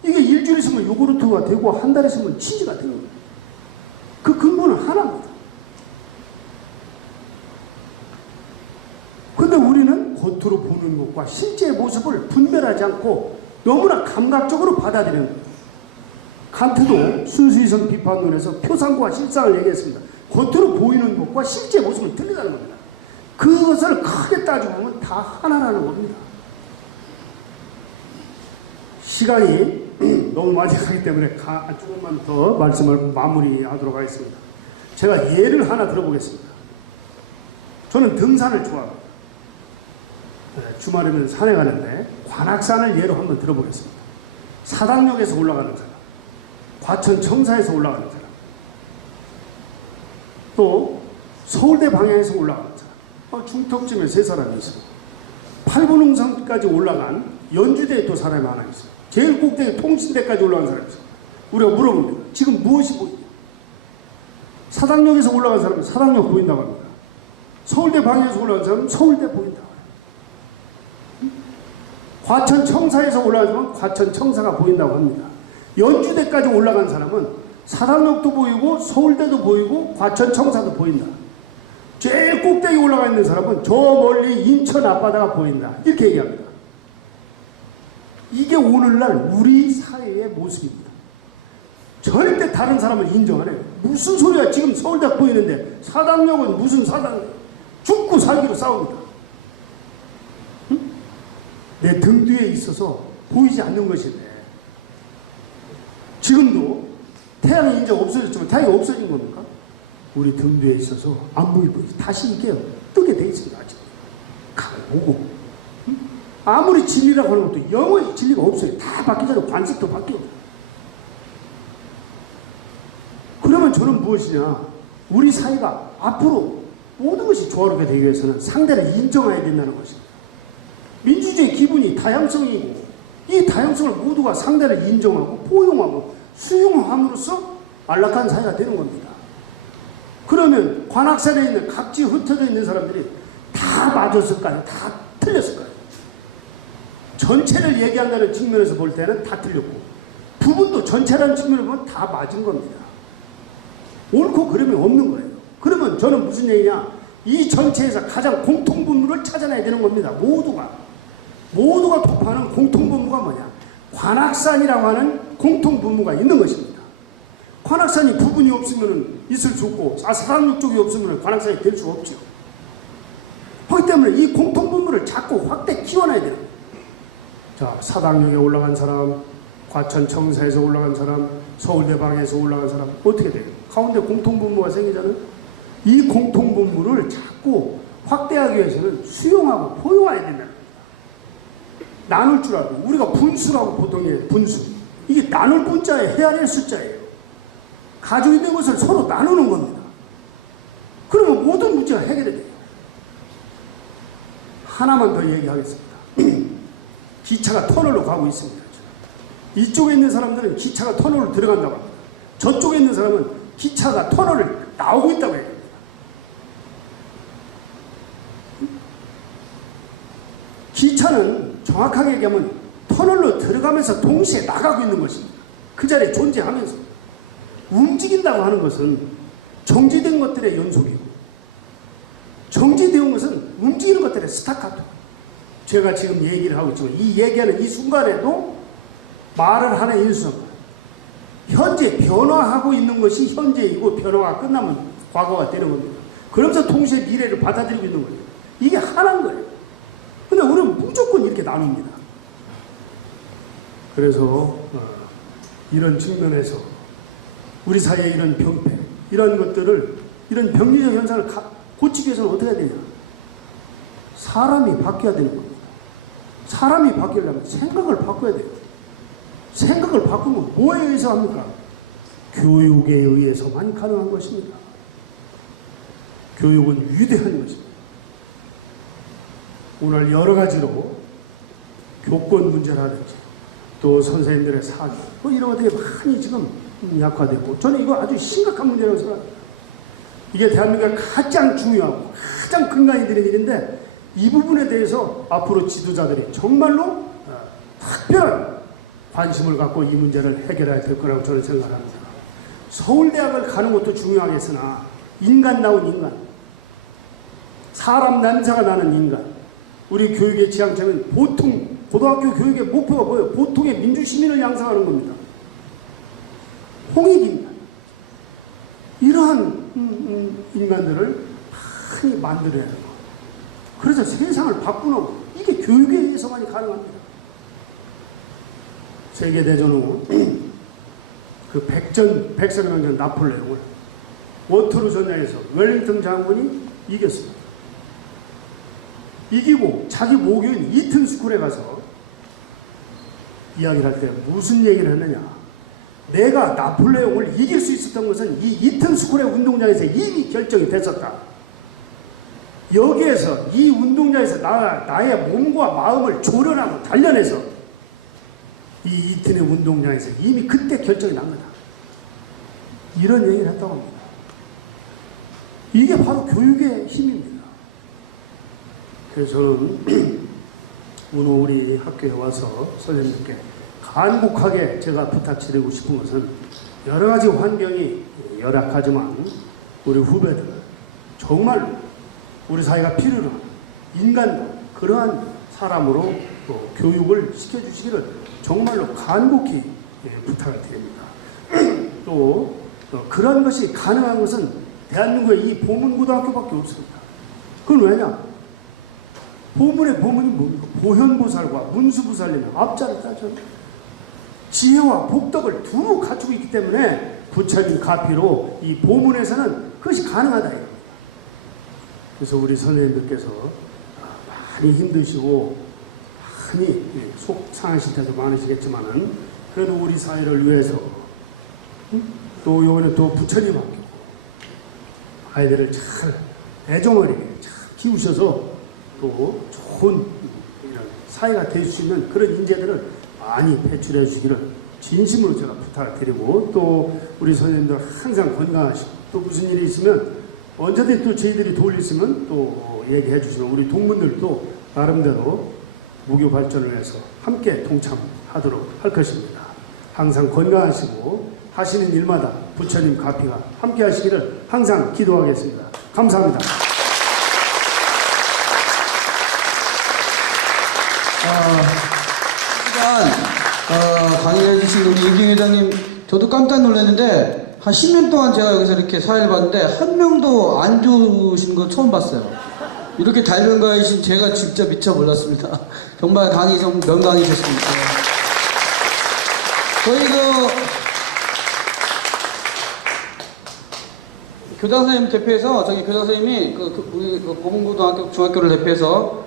이게 일주일 있으면 요구르트가 되고 한 달 있으면 치즈가 되는 거예요. 그 근본은 하나입니다. 근데 우리는 겉으로 보는 것과 실제 모습을 분별하지 않고 너무나 감각적으로 받아들이는 거예요. 칸트도 순수이성 비판론에서 표상과 실상을 얘기했습니다. 겉으로 보이는 것과 실제 모습은 틀리다는 겁니다. 그것을 크게 따지고 보면 다 하나라는 겁니다. 시간이 너무 많이 가기 때문에 조금만 더 말씀을 마무리하도록 하겠습니다. 제가 예를 하나 들어보겠습니다. 저는 등산을 좋아합니다. 주말에는 산에 가는데 관악산을 예로 한번 들어보겠습니다. 사당역에서 올라가는 사람, 과천 청사에서 올라가는 사람, 또 서울대 방향에서 올라가는 사람, 중턱쯤에 세 사람이 있어요. 팔보능선까지 올라간 연주대에 또 사람이 하나 있어요. 제일 꼭대기 통신대까지 올라간 사람이 있어요. 우리가 물어봅니다. 지금 무엇이 보이냐? 사당역에서 올라간 사람은 사당역 보인다고 합니다. 서울대 방향에서 올라간 사람은 서울대 보인다고 합니다. 과천 청사에서 올라간 사람은 과천 청사가 보인다고 합니다. 연주대까지 올라간 사람은 사당역도 보이고 서울대도 보이고 과천 청사도 보인다. 제일 꼭대기 올라가 있는 사람은 저 멀리 인천 앞바다가 보인다. 이렇게 얘기합니다. 이게 오늘날 우리 사회의 모습입니다. 절대 다른 사람을 인정 안 해요. 무슨 소리야. 지금 서울대 보이는데 사당역은 무슨 사당, 죽고 살기로 싸웁니다. 응? 내 등 뒤에 있어서 보이지 않는 것인데 지금도 태양이 이제 없어졌지만 태양이 없어진 겁니까? 우리 등 뒤에 있어서 안 보이고 다시 이게 뜨게 돼 있습니다. 아직 오고 응? 아무리 진리라고 하는 것도 영원히 진리가 없어요. 다 바뀌잖아요. 관습도 바뀌고. 그러면 저는 무엇이냐? 우리 사회가 앞으로 모든 것이 조화롭게 되기 위해서는 상대를 인정해야 된다는 것입니다. 민주주의 기본이 다양성이고 이 다양성을 모두가 상대를 인정하고 포용하고 수용함으로써 안락한 사회가 되는 겁니다. 그러면 관악산에 있는 각지 흩어져 있는 사람들이 다 맞았을까요? 다 틀렸을까요? 전체를 얘기한다는 측면에서 볼 때는 다 틀렸고 부분도 전체라는 측면을 보면 다 맞은 겁니다. 옳고 그름이 없는 거예요. 그러면 저는 무슨 얘기냐? 이 전체에서 가장 공통분모를 찾아내야 되는 겁니다. 모두가 도파하는 공통분모가 뭐냐? 관악산이라고 하는 공통분모가 있는 것입니다. 관악산이 부분이 없으면 있을 수 없고 사당역 쪽이 없으면 관악산이 될 수 없죠. 그렇기 때문에 이 공통분모를 자꾸 확대 키워놔야 돼요. 자, 사당역에 올라간 사람, 과천 청사에서 올라간 사람, 서울대 방에서 올라간 사람 어떻게 돼요? 가운데 공통분모가 생기잖아요. 이 공통분모를 자꾸 확대하기 위해서는 수용하고 포용해야 된다는 겁니다. 나눌 줄 알고 우리가 분수라고 보통 해요. 분수. 이게 나눌 분자에 헤아릴 숫자예요. 가지고 있는 것을 서로 나누는 겁니다. 그러면 모든 문제가 해결이 돼요. 하나만 더 얘기하겠습니다. 기차가 터널로 가고 있습니다. 이쪽에 있는 사람들은 기차가 터널로 들어간다고 합니다. 저쪽에 있는 사람은 기차가 터널을 나오고 있다고 얘기합니다. 기차는 정확하게 얘기하면 터널로 들어가면서 동시에 나가고 있는 것입니다. 그 자리에 존재하면서. 움직인다고 하는 것은 정지된 것들의 연속이고 정지된 것은 움직이는 것들의 스타카토. 제가 지금 얘기를 하고 있지만 이 얘기하는 이 순간에도 말을 하는 일순간 현재 변화하고 있는 것이 현재이고 변화가 끝나면 과거가 되는 겁니다. 그러면서 동시에 미래를 받아들이고 있는 거예요. 이게 하나인 거예요. 근데 우리는 무조건 이렇게 나눕니다. 그래서 이런 측면에서 우리 사회의 이런 병폐, 이런 것들을, 이런 병리적 현상을 고치기 위해서는 어떻게 해야 되냐? 사람이 바뀌어야 되는 겁니다. 사람이 바뀌려면 생각을 바꿔야 돼요. 생각을 바꾸면 뭐에 의해서 합니까? 교육에 의해서만 가능한 것입니다. 교육은 위대한 것입니다. 오늘 여러 가지로 교권 문제라든지 또 선생님들의 사기 뭐 이런 것들이 많이 지금 약화되고 저는 이거 아주 심각한 문제라고 생각합니다. 이게 대한민국에 가장 중요하고 가장 근간이 되는 일인데 이 부분에 대해서 앞으로 지도자들이 정말로 특별한 관심을 갖고 이 문제를 해결해야 될 거라고 저는 생각합니다. 서울대학을 가는 것도 중요하겠으나 인간다운 인간, 사람 냄새가 나는 인간, 우리 교육의 지향점은 보통 고등학교 교육의 목표가 뭐예요? 보통의 민주시민을 양성하는 겁니다. 홍익입니다. 이러한 인간들을 많이 만들어야 해요. 그래서 세상을 바꾸는 거. 이게 교육에 의해서만이 가능합니다. 세계대전 후 그 백선명전 나폴레옹을 워터루 전쟁에서 웰링턴 장군이 이겼습니다. 이기고 자기 모교인 이튼 스쿨에 가서 이야기를 할 때 무슨 얘기를 했느냐. 내가 나폴레옹을 이길 수 있었던 것은 이 이튼 스쿨의 운동장에서 이미 결정이 됐었다. 여기에서 이 운동장에서 나의 몸과 마음을 조련하고 단련해서 이 이튼의 운동장에서 이미 그때 결정이 난 거다. 이런 얘기를 했다고 합니다. 이게 바로 교육의 힘입니다. 그래서 저는 오늘 우리 학교에 와서 선생님께 간곡하게 제가 부탁드리고 싶은 것은 여러 가지 환경이 열악하지만 우리 후배들 정말 우리 사회가 필요로 하는 인간 그러한 사람으로 교육을 시켜주시기를 정말로 간곡히 부탁을 드립니다. 또 그런 것이 가능한 것은 대한민국의 이 보문고등학교밖에 없습니다. 그건 왜냐? 보문의 보문이 뭡니까? 보현보살과 문수부살님의 앞자를 따져 지혜와 복덕을 두루 갖추고 있기 때문에 부처님 가피로 이 보문에서는 그것이 가능하다 이겁니다. 그래서 우리 선생님들께서 많이 힘드시고 많이 속 상하실 때도 많으시겠지만은 그래도 우리 사회를 위해서 또 이번에 또 부처님 학교 아이들을 잘 애정어리게 잘 키우셔서 또 좋은 이런 사회가 될 수 있는 그런 인재들을 많이 배출해 주시기를 진심으로 제가 부탁을 드리고 또 우리 선생님들 항상 건강하시고 또 무슨 일이 있으면 언제든지 또 저희들이 도울 일 있으면 또 얘기해 주시면 우리 동문들도 나름대로 무교 발전을 위해서 함께 동참하도록 할 것입니다. 항상 건강하시고 하시는 일마다 부처님 가피가 함께 하시기를 항상 기도하겠습니다. 감사합니다. 강의해 주신 우리 이기훈 회장님 저도 깜짝 놀랐는데 한 10년 동안 제가 여기서 이렇게 사회를 봤는데 한 명도 안 좋으신 거 처음 봤어요. 이렇게 달변가이신 제가 진짜 미처 몰랐습니다. 정말 강의 좀 명강이셨습니다. 저희 교장 선생님 대표해서 저기 교장 선생님이 우리 보문고등학교 중학교를 대표해서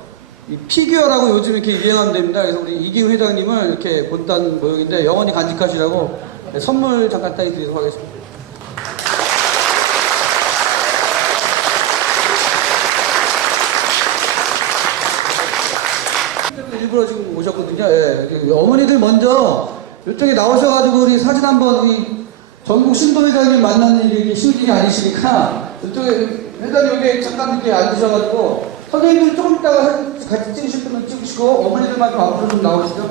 이 피규어라고 요즘 이렇게 유행하면 됩니다. 그래서 우리 이기훈 회장님을 이렇게 본단 모형인데 영원히 간직하시라고 선물 잠깐 따위 드리도록 하겠습니다. 일부러 지금 오셨거든요. 예. 어머니들 먼저 이쪽에 나오셔가지고 우리 사진 한번 우리 전국 신도 회장님 만나는 일이 쉬운 일이 아니시니까 이쪽에 회장님 여기 잠깐 이렇게 앉으셔가지고 선생님들 조금 있다가 같이 찍으실 분은 찍으시고 어머니들만 좀 앞으로 좀 나오시죠.